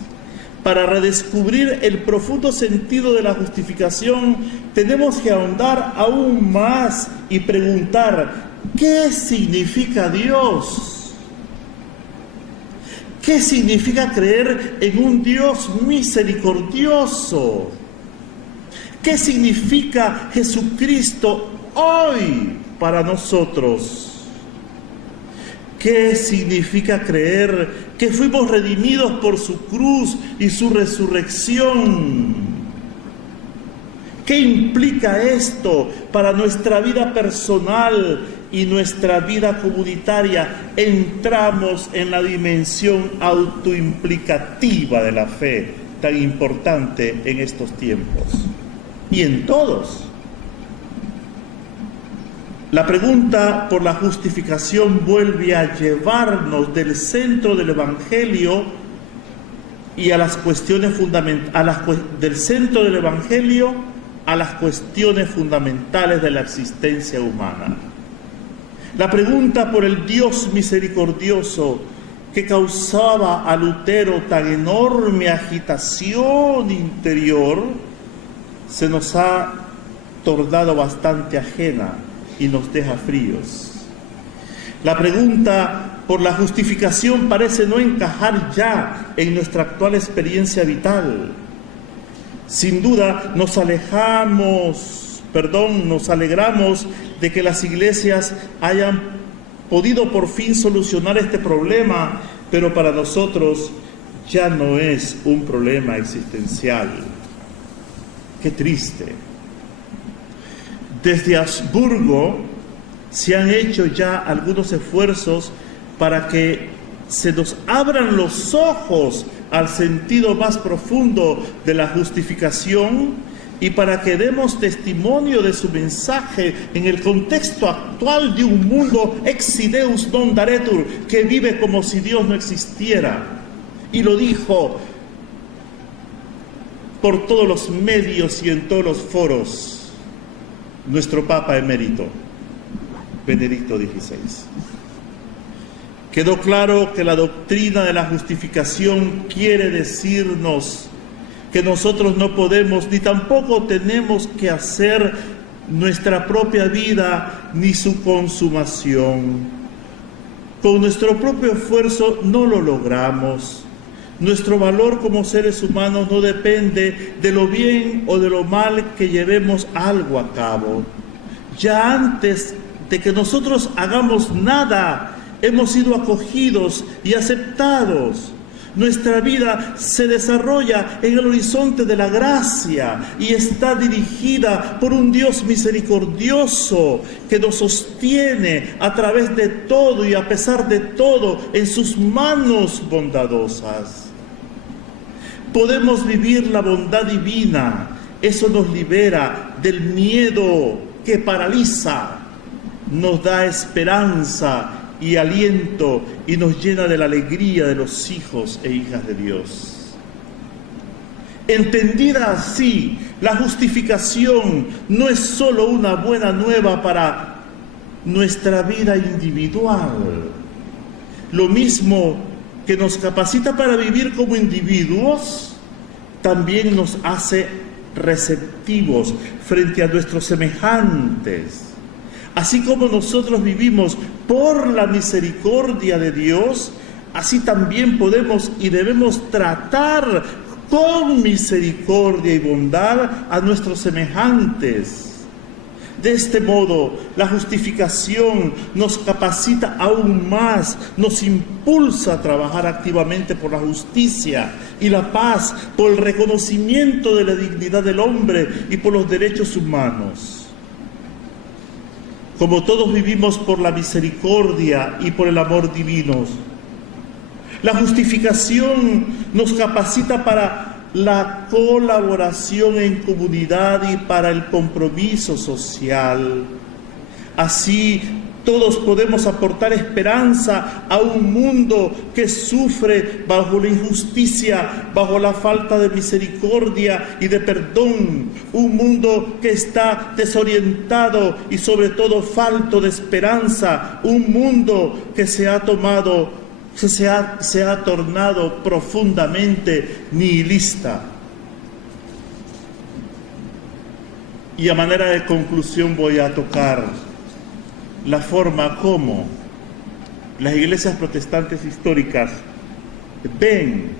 para redescubrir el profundo sentido de la justificación, tenemos que ahondar aún más y preguntar, ¿qué significa Dios? ¿Qué significa creer en un Dios misericordioso? ¿Qué significa Jesucristo hoy para nosotros? ¿Qué significa creer que fuimos redimidos por su cruz y su resurrección? ¿Qué implica esto para nuestra vida personal y nuestra vida comunitaria? Entramos en la dimensión autoimplicativa de la fe, tan importante en estos tiempos. Y en todos. La pregunta por la justificación vuelve a llevarnos del centro del Evangelio y a las cuestiones del centro del Evangelio a las cuestiones fundamentales de la existencia humana. La pregunta por el Dios misericordioso que causaba a Lutero tan enorme agitación interior se nos ha tornado bastante ajena y nos deja fríos. La pregunta por la justificación parece no encajar ya en nuestra actual experiencia vital. Sin duda nos alegramos de que las iglesias hayan podido por fin solucionar este problema, pero para nosotros ya no es un problema existencial. Qué triste. Desde Habsburgo se han hecho ya algunos esfuerzos para que se nos abran los ojos al sentido más profundo de la justificación y para que demos testimonio de su mensaje en el contexto actual de un mundo ex Deus non daretur, que vive como si Dios no existiera. Y lo dijo por todos los medios y en todos los foros nuestro Papa emérito, Benedicto XVI. Quedó claro que la doctrina de la justificación quiere decirnos que nosotros no podemos ni tampoco tenemos que hacer nuestra propia vida ni su consumación. Con nuestro propio esfuerzo no lo logramos. Nuestro valor como seres humanos no depende de lo bien o de lo mal que llevemos algo a cabo. Ya antes de que nosotros hagamos nada, hemos sido acogidos y aceptados. Nuestra vida se desarrolla en el horizonte de la gracia y está dirigida por un Dios misericordioso que nos sostiene a través de todo y a pesar de todo en sus manos bondadosas. Podemos vivir la bondad divina. Eso nos libera del miedo que paraliza, nos da esperanza y aliento y nos llena de la alegría de los hijos e hijas de Dios. Entendida así, la justificación no es solo una buena nueva para nuestra vida individual. Lo mismo que nos capacita para vivir como individuos, también nos hace receptivos frente a nuestros semejantes. Así como nosotros vivimos por la misericordia de Dios, así también podemos y debemos tratar con misericordia y bondad a nuestros semejantes. De este modo, la justificación nos capacita aún más, nos impulsa a trabajar activamente por la justicia y la paz, por el reconocimiento de la dignidad del hombre y por los derechos humanos. Como todos vivimos por la misericordia y por el amor divinos, la justificación nos capacita para la colaboración en comunidad y para el compromiso social. Así, todos podemos aportar esperanza a un mundo que sufre bajo la injusticia, bajo la falta de misericordia y de perdón. Un mundo que está desorientado y sobre todo falto de esperanza. Un mundo que se ha tornado profundamente nihilista. Y a manera de conclusión voy a tocar la forma como las iglesias protestantes históricas ven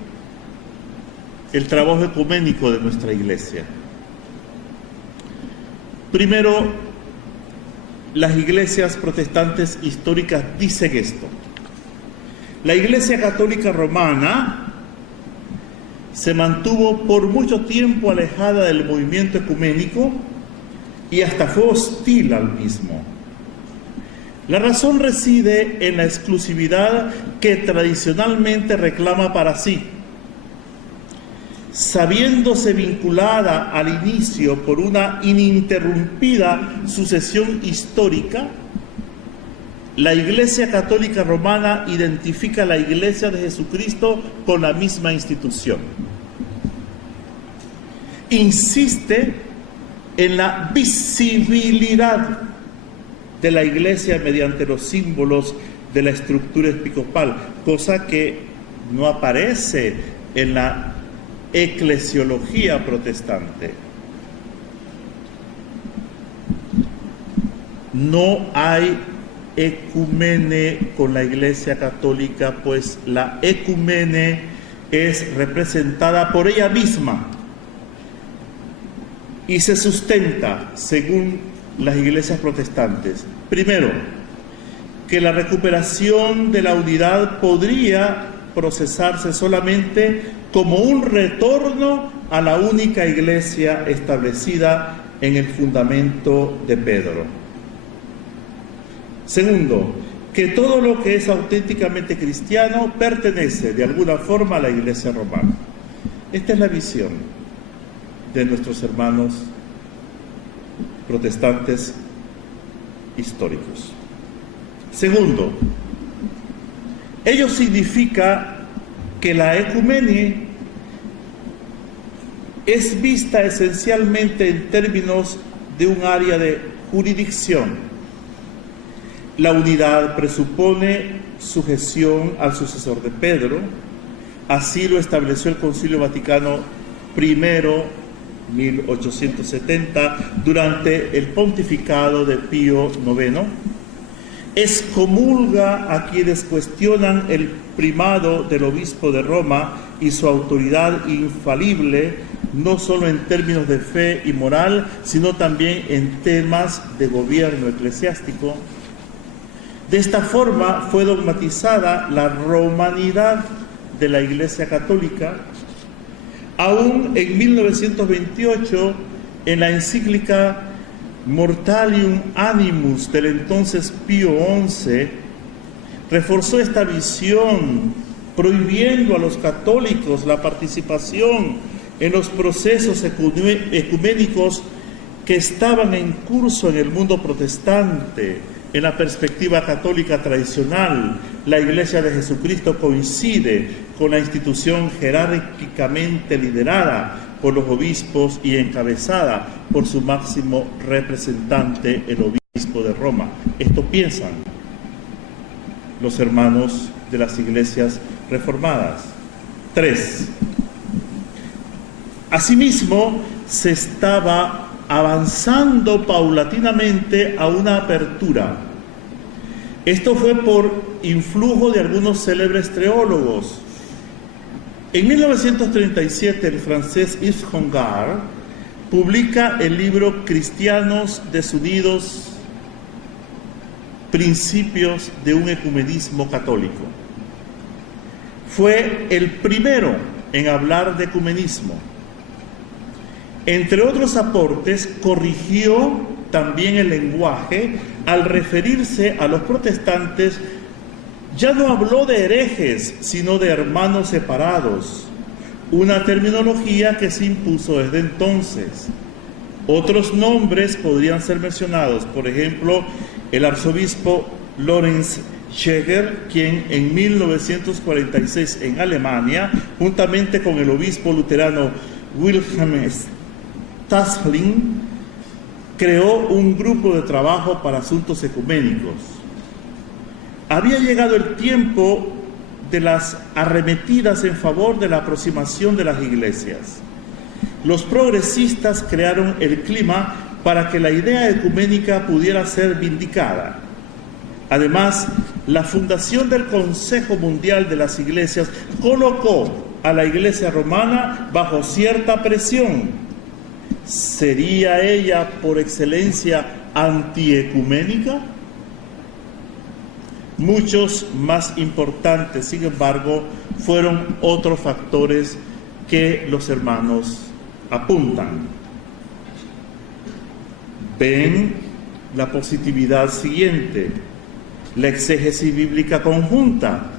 el trabajo ecuménico de nuestra iglesia. Primero, las iglesias protestantes históricas dicen esto: la Iglesia Católica Romana se mantuvo por mucho tiempo alejada del movimiento ecuménico y hasta fue hostil al mismo. La razón reside en la exclusividad que tradicionalmente reclama para sí. Sabiéndose vinculada al inicio por una ininterrumpida sucesión histórica, La Iglesia Católica Romana identifica a la Iglesia de Jesucristo con la misma institución. Insiste en la visibilidad de la Iglesia mediante los símbolos de la estructura episcopal, cosa que no aparece en la eclesiología protestante. No hay ecumene con la Iglesia Católica, pues la ecumene es representada por ella misma y se sustenta según las iglesias protestantes. Primero, que la recuperación de la unidad podría procesarse solamente como un retorno a la única iglesia establecida en el fundamento de Pedro. Segundo, que todo lo que es auténticamente cristiano pertenece de alguna forma a la Iglesia romana. Esta es la visión de nuestros hermanos protestantes históricos. Segundo, ello significa que la ecumenia es vista esencialmente en términos de un área de jurisdicción. La unidad presupone sujeción al sucesor de Pedro, así lo estableció el Concilio Vaticano I, 1870, durante el pontificado de Pío IX. Excomulga a quienes cuestionan el primado del obispo de Roma y su autoridad infalible, no solo en términos de fe y moral, sino también en temas de gobierno eclesiástico. De esta forma fue dogmatizada la romanidad de la Iglesia Católica. Aún en 1928, en la encíclica Mortalium Animus del entonces Pío XI, reforzó esta visión, prohibiendo a los católicos la participación en los procesos ecuménicos que estaban en curso en el mundo protestante. En la perspectiva católica tradicional, la Iglesia de Jesucristo coincide con la institución jerárquicamente liderada por los obispos y encabezada por su máximo representante, el obispo de Roma. Esto piensan los hermanos de las iglesias reformadas. 3. Asimismo, se estaba avanzando paulatinamente a una apertura. Esto fue por influjo de algunos célebres teólogos. En 1937, el francés Yves Congar publica el libro Cristianos Desunidos, Principios de un Ecumenismo Católico. Fue el primero en hablar de ecumenismo. Entre otros aportes, corrigió también el lenguaje al referirse a los protestantes. Ya no habló de herejes, sino de hermanos separados, una terminología que se impuso desde entonces. Otros nombres podrían ser mencionados, por ejemplo, el arzobispo Lorenz Jäger, quien en 1946 en Alemania, juntamente con el obispo luterano Wilhelm Tasling, creó un grupo de trabajo para asuntos ecuménicos. Había llegado el tiempo de las arremetidas en favor de la aproximación de las iglesias. Los progresistas crearon el clima para que la idea ecuménica pudiera ser vindicada. Además, la fundación del Consejo Mundial de las Iglesias colocó a la Iglesia romana bajo cierta presión. ¿Sería ella por excelencia antiecuménica? Muchos más importantes, sin embargo, fueron otros factores que los hermanos apuntan. Ven la positividad siguiente: la exégesis bíblica conjunta.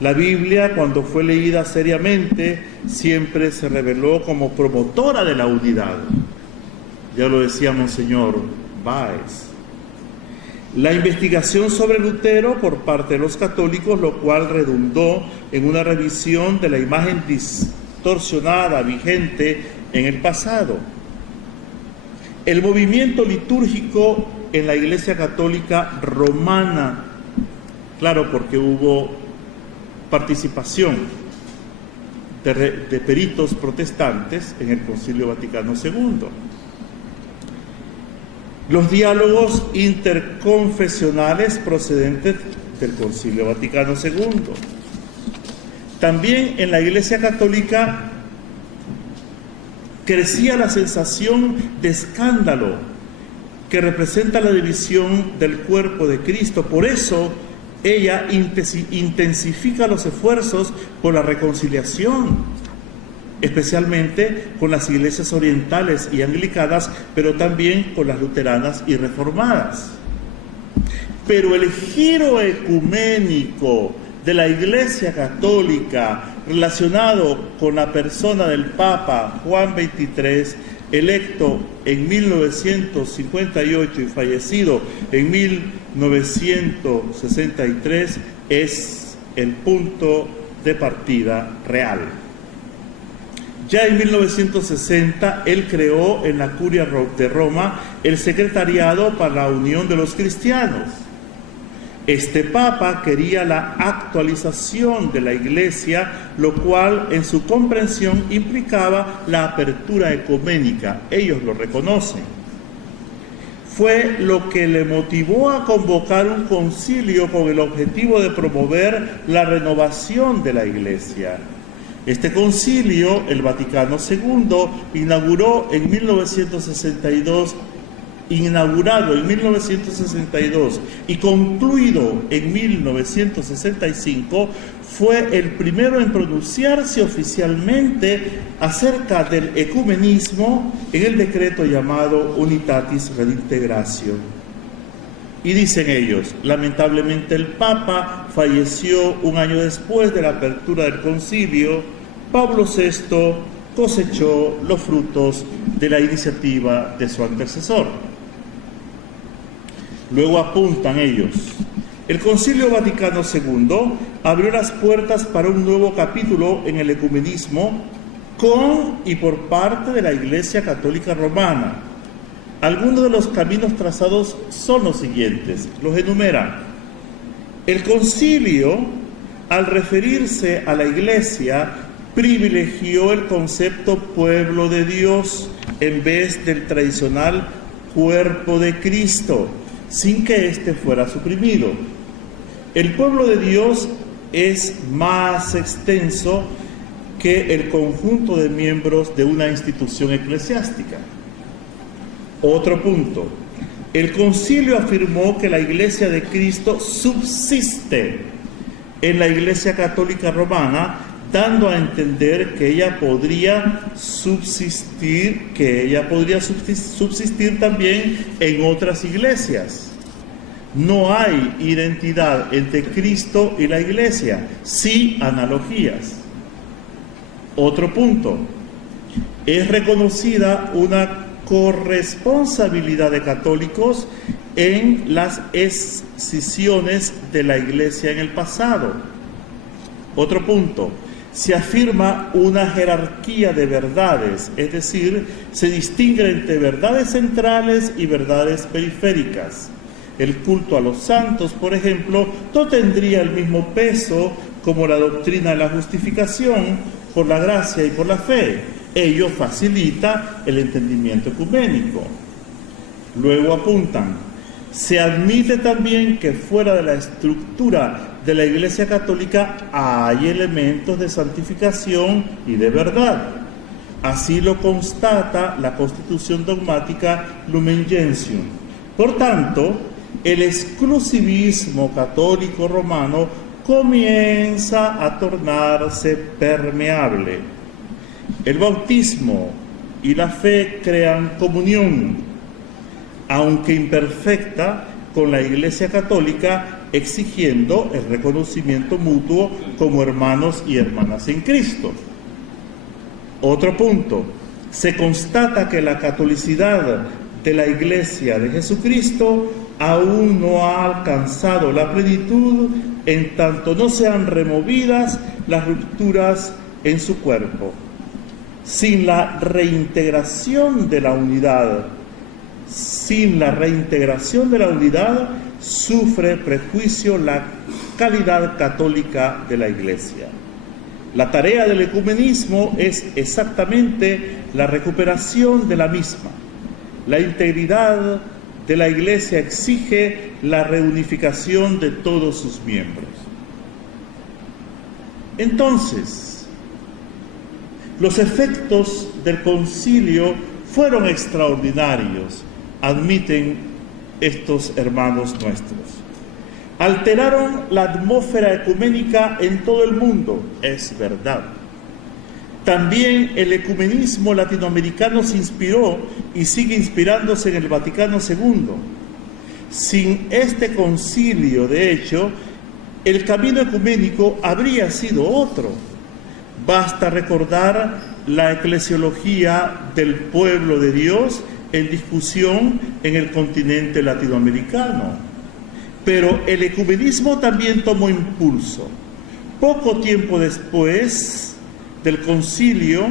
La Biblia, cuando fue leída seriamente, siempre se reveló como promotora de la unidad. Ya lo decía Monseñor Báez. La investigación sobre Lutero por parte de los católicos, lo cual redundó en una revisión de la imagen distorsionada vigente en el pasado. El movimiento litúrgico en la Iglesia Católica Romana, claro, porque hubo participación de peritos protestantes en el Concilio Vaticano II. Los diálogos interconfesionales procedentes del Concilio Vaticano II. También en la Iglesia Católica crecía la sensación de escándalo que representa la división del cuerpo de Cristo. Por eso ella intensifica los esfuerzos por la reconciliación, especialmente con las iglesias orientales y anglicanas, pero también con las luteranas y reformadas. Pero el giro ecuménico de la Iglesia Católica relacionado con la persona del Papa Juan XXIII, electo en 1958 y fallecido en 1963, es el punto de partida real. Ya en 1960, él creó en la Curia de Roma el Secretariado para la Unión de los Cristianos. Este Papa quería la actualización de la Iglesia, lo cual en su comprensión implicaba la apertura ecuménica. Ellos lo reconocen. Fue lo que le motivó a convocar un concilio con el objetivo de promover la renovación de la Iglesia. Este concilio, el Vaticano II, inaugurado en 1962 y concluido en 1965, fue el primero en pronunciarse oficialmente acerca del ecumenismo en el decreto llamado Unitatis Redintegratio. Y dicen ellos, lamentablemente el Papa falleció un año después de la apertura del concilio. Pablo VI cosechó los frutos de la iniciativa de su antecesor. Luego apuntan ellos, el Concilio Vaticano II abrió las puertas para un nuevo capítulo en el ecumenismo con y por parte de la Iglesia Católica Romana. Algunos de los caminos trazados son los siguientes, los enumeran. El concilio, al referirse a la Iglesia, privilegió el concepto pueblo de Dios en vez del tradicional cuerpo de Cristo, sin que éste fuera suprimido. El pueblo de Dios es más extenso que el conjunto de miembros de una institución eclesiástica. Otro punto. El concilio afirmó que la Iglesia de Cristo subsiste en la Iglesia Católica Romana, dando a entender que ella podría subsistir también en otras iglesias. No hay identidad entre Cristo y la Iglesia, sí analogías. Otro punto, es reconocida una corresponsabilidad de católicos en las escisiones de la Iglesia en el pasado. Otro punto, se afirma una jerarquía de verdades, es decir, se distingue entre verdades centrales y verdades periféricas. El culto a los santos, por ejemplo, no tendría el mismo peso como la doctrina de la justificación por la gracia y por la fe. Ello facilita el entendimiento ecuménico. Luego apuntan, se admite también que fuera de la estructura de la Iglesia Católica hay elementos de santificación y de verdad. Así lo constata la Constitución Dogmática Lumen Gentium. Por tanto, el exclusivismo católico romano comienza a tornarse permeable. El bautismo y la fe crean comunión, aunque imperfecta, con la Iglesia Católica, exigiendo el reconocimiento mutuo como hermanos y hermanas en Cristo. Otro punto, se constata que la catolicidad de la Iglesia de Jesucristo aún no ha alcanzado la plenitud en tanto no sean removidas las rupturas en su cuerpo. Sin la reintegración de la unidad, sufre prejuicio la calidad católica de la Iglesia. La tarea del ecumenismo es exactamente la recuperación de la misma. La integridad de la Iglesia exige la reunificación de todos sus miembros. Entonces, los efectos del concilio fueron extraordinarios, admiten estos hermanos nuestros. Alteraron la atmósfera ecuménica en todo el mundo, es verdad. También el ecumenismo latinoamericano se inspiró y sigue inspirándose en el Vaticano II. Sin este concilio, de hecho, el camino ecuménico habría sido otro. Basta recordar la eclesiología del pueblo de Dios en discusión en el continente latinoamericano. Pero el ecumenismo también tomó impulso. Poco tiempo después del concilio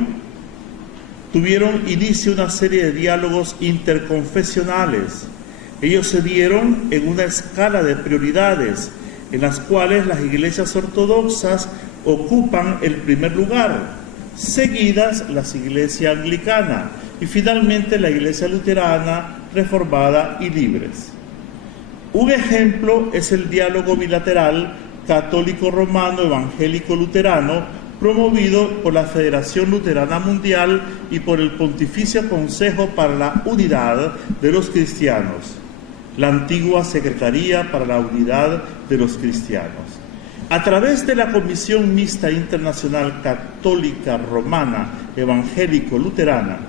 tuvieron inicio una serie de diálogos interconfesionales. Ellos se dieron en una escala de prioridades en las cuales las iglesias ortodoxas ocupan el primer lugar, seguidas las iglesias anglicanas y finalmente la iglesia luterana, reformada y libres. Un ejemplo es el diálogo bilateral católico-romano evangélico-luterano promovido por la Federación Luterana Mundial y por el Pontificio Consejo para la Unidad de los Cristianos, la antigua Secretaría para la Unidad de los Cristianos. A través de la Comisión Mixta Internacional Católica Romana Evangélico-Luterana,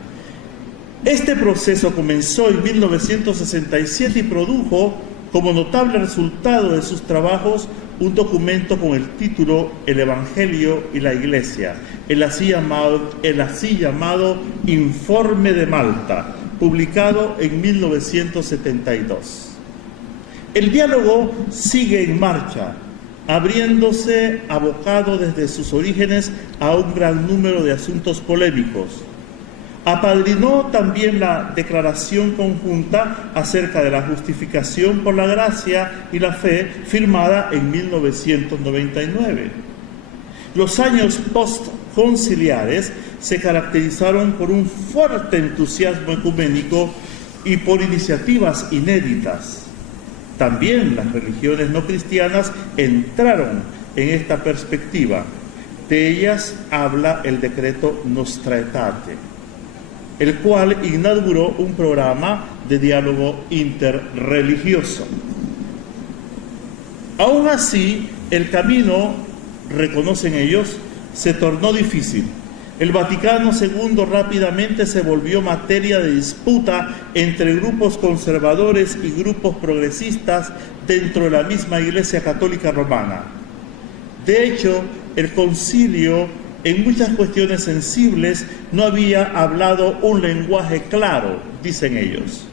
este proceso comenzó en 1967 y produjo como notable resultado de sus trabajos un documento con el título El Evangelio y la Iglesia, el así llamado Informe de Malta, publicado en 1972. El diálogo sigue en marcha, abriéndose abocado desde sus orígenes a un gran número de asuntos polémicos. Apadrinó también la declaración conjunta acerca de la justificación por la gracia y la fe firmada en 1999. Los años postconciliares se caracterizaron por un fuerte entusiasmo ecuménico y por iniciativas inéditas. También las religiones no cristianas entraron en esta perspectiva. De ellas habla el decreto Nostra Aetate, el cual inauguró un programa de diálogo interreligioso. Aún así, el camino, reconocen ellos, se tornó difícil. El Vaticano II rápidamente se volvió materia de disputa entre grupos conservadores y grupos progresistas dentro de la misma Iglesia Católica Romana. De hecho, el concilio en muchas cuestiones sensibles no había hablado un lenguaje claro, dicen ellos.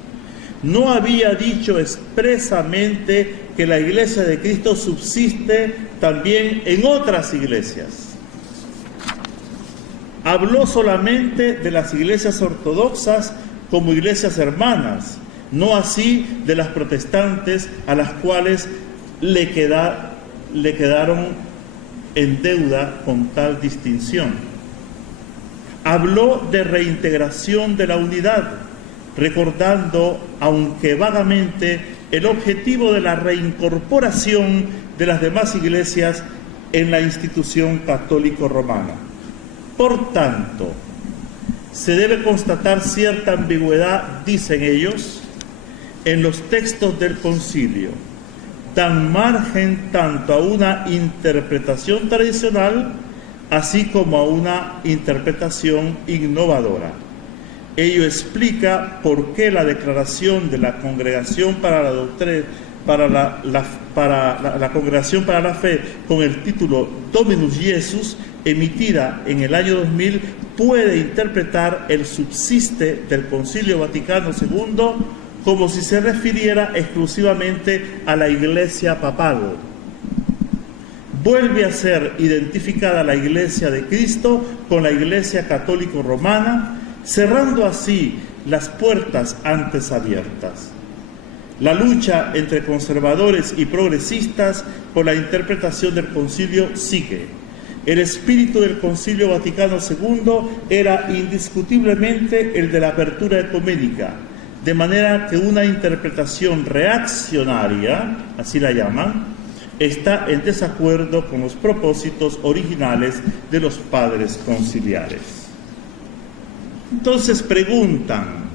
No había dicho expresamente que la Iglesia de Cristo subsiste también en otras iglesias. Habló solamente de las iglesias ortodoxas como iglesias hermanas, no así de las protestantes a las cuales le quedaron en deuda con tal distinción. Habló de reintegración de la unidad, recordando, aunque vagamente, el objetivo de la reincorporación de las demás iglesias en la institución católico-romana. Por tanto, se debe constatar cierta ambigüedad, dicen ellos, en los textos del concilio. Dan margen tanto a una interpretación tradicional, así como a una interpretación innovadora. Ello explica por qué la declaración de la Congregación para la para la Congregación para la Fe con el título Dominus Jesus, emitida en el año 2000, puede interpretar el subsiste del Concilio Vaticano II como si se refiriera exclusivamente a la Iglesia papal. Vuelve a ser identificada la Iglesia de Cristo con la Iglesia Católica Romana, cerrando así las puertas antes abiertas. La lucha entre conservadores y progresistas por la interpretación del concilio sigue. El espíritu del Concilio Vaticano II era indiscutiblemente el de la apertura ecuménica, de manera que una interpretación reaccionaria, así la llaman, está en desacuerdo con los propósitos originales de los padres conciliares. Entonces preguntan,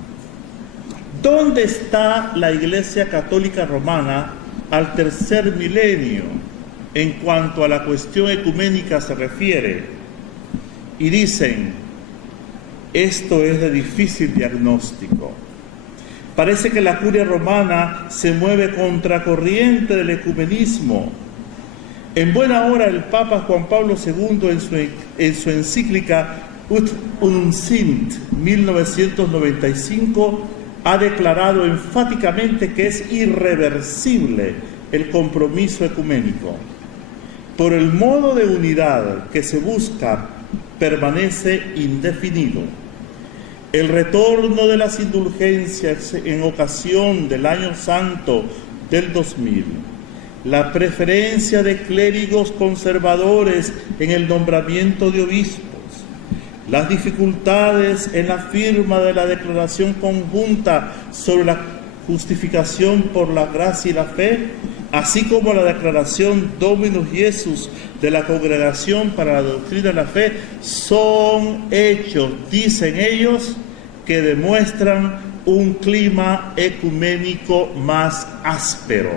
¿dónde está la Iglesia Católica Romana al tercer milenio en cuanto a la cuestión ecuménica se refiere? Y dicen, esto es de difícil diagnóstico. Parece que la curia romana se mueve contracorriente del ecumenismo. En buena hora el Papa Juan Pablo II en su encíclica Ut Unum Sint 1995 ha declarado enfáticamente que es irreversible el compromiso ecuménico. Por el modo de unidad que se busca, permanece indefinido. El retorno de las indulgencias en ocasión del Año Santo del 2000, la preferencia de clérigos conservadores en el nombramiento de obispos, las dificultades en la firma de la declaración conjunta sobre la justificación por la gracia y la fe, así como la declaración Dominus Jesus de la Congregación para la Doctrina de la Fe, son hechos, dicen ellos, que demuestran un clima ecuménico más áspero.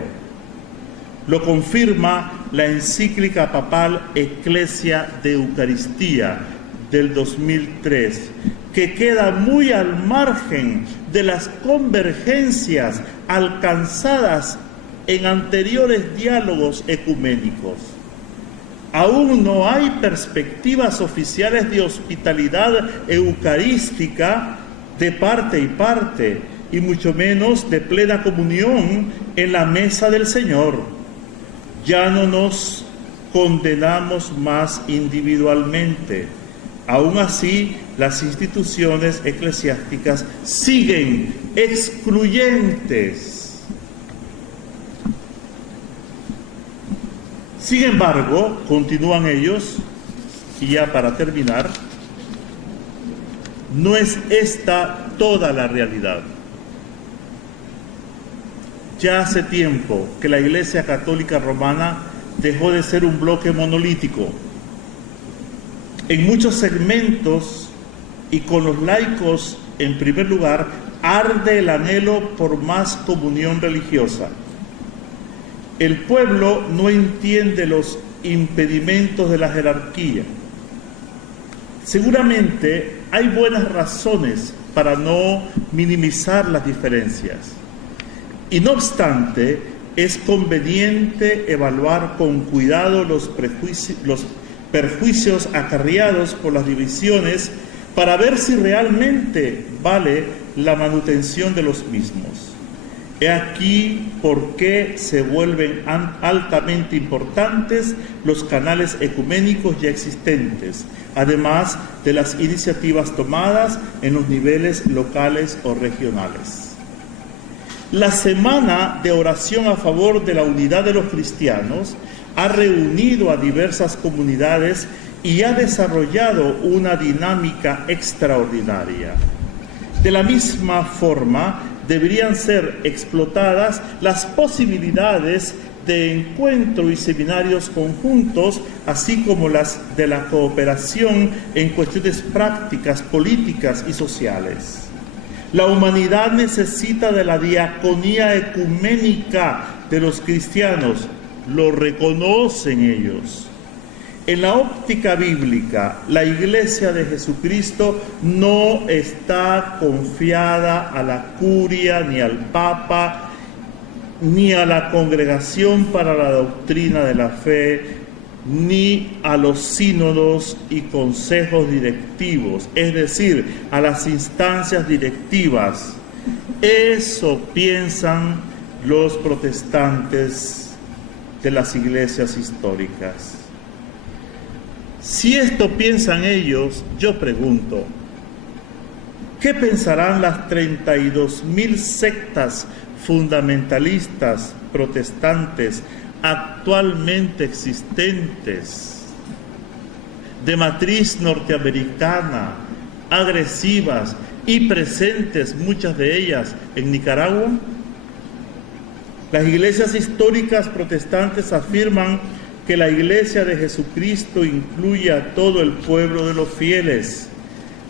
Lo confirma la encíclica papal Ecclesia de Eucaristía del 2003, que queda muy al margen de las convergencias alcanzadas en anteriores diálogos ecuménicos. Aún no hay perspectivas oficiales de hospitalidad eucarística de parte y parte, y mucho menos de plena comunión en la mesa del Señor. Ya no nos condenamos más individualmente. Aún así, las instituciones eclesiásticas siguen excluyentes. Sin embargo, continúan ellos, y ya para terminar, no es esta toda la realidad. Ya hace tiempo que la Iglesia Católica Romana dejó de ser un bloque monolítico. En muchos segmentos, y con los laicos en primer lugar, arde el anhelo por más comunión religiosa. El pueblo no entiende los impedimentos de la jerarquía. Seguramente hay buenas razones para no minimizar las diferencias. Y no obstante, es conveniente evaluar con cuidado los perjuicios acarreados por las divisiones para ver si realmente vale la manutención de los mismos. He aquí por qué se vuelven altamente importantes los canales ecuménicos ya existentes, además de las iniciativas tomadas en los niveles locales o regionales. La Semana de Oración a favor de la unidad de los cristianos ha reunido a diversas comunidades y ha desarrollado una dinámica extraordinaria. De la misma forma, deberían ser explotadas las posibilidades de encuentro y seminarios conjuntos, así como las de la cooperación en cuestiones prácticas, políticas y sociales. La humanidad necesita de la diaconía ecuménica de los cristianos, lo reconocen ellos. En la óptica bíblica, la Iglesia de Jesucristo no está confiada a la curia ni al Papa, ni a la Congregación para la Doctrina de la Fe, ni a los sínodos y consejos directivos, es decir, a las instancias directivas. Eso piensan los protestantes de las iglesias históricas. Si esto piensan ellos, yo pregunto, ¿qué pensarán las 32.000 sectas fundamentalistas protestantes actualmente existentes, de matriz norteamericana, agresivas y presentes muchas de ellas en Nicaragua? Las iglesias históricas protestantes afirman que la Iglesia de Jesucristo incluye a todo el pueblo de los fieles,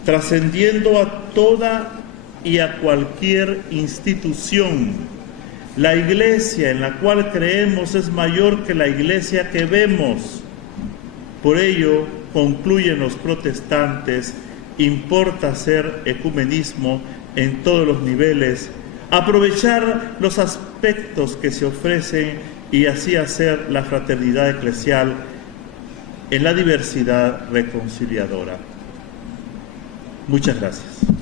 trascendiendo a toda y a cualquier institución. La iglesia en la cual creemos es mayor que la iglesia que vemos. Por ello, concluyen los protestantes, importa hacer ecumenismo en todos los niveles, aprovechar los aspectos que se ofrecen y así hacer la fraternidad eclesial en la diversidad reconciliadora. Muchas gracias.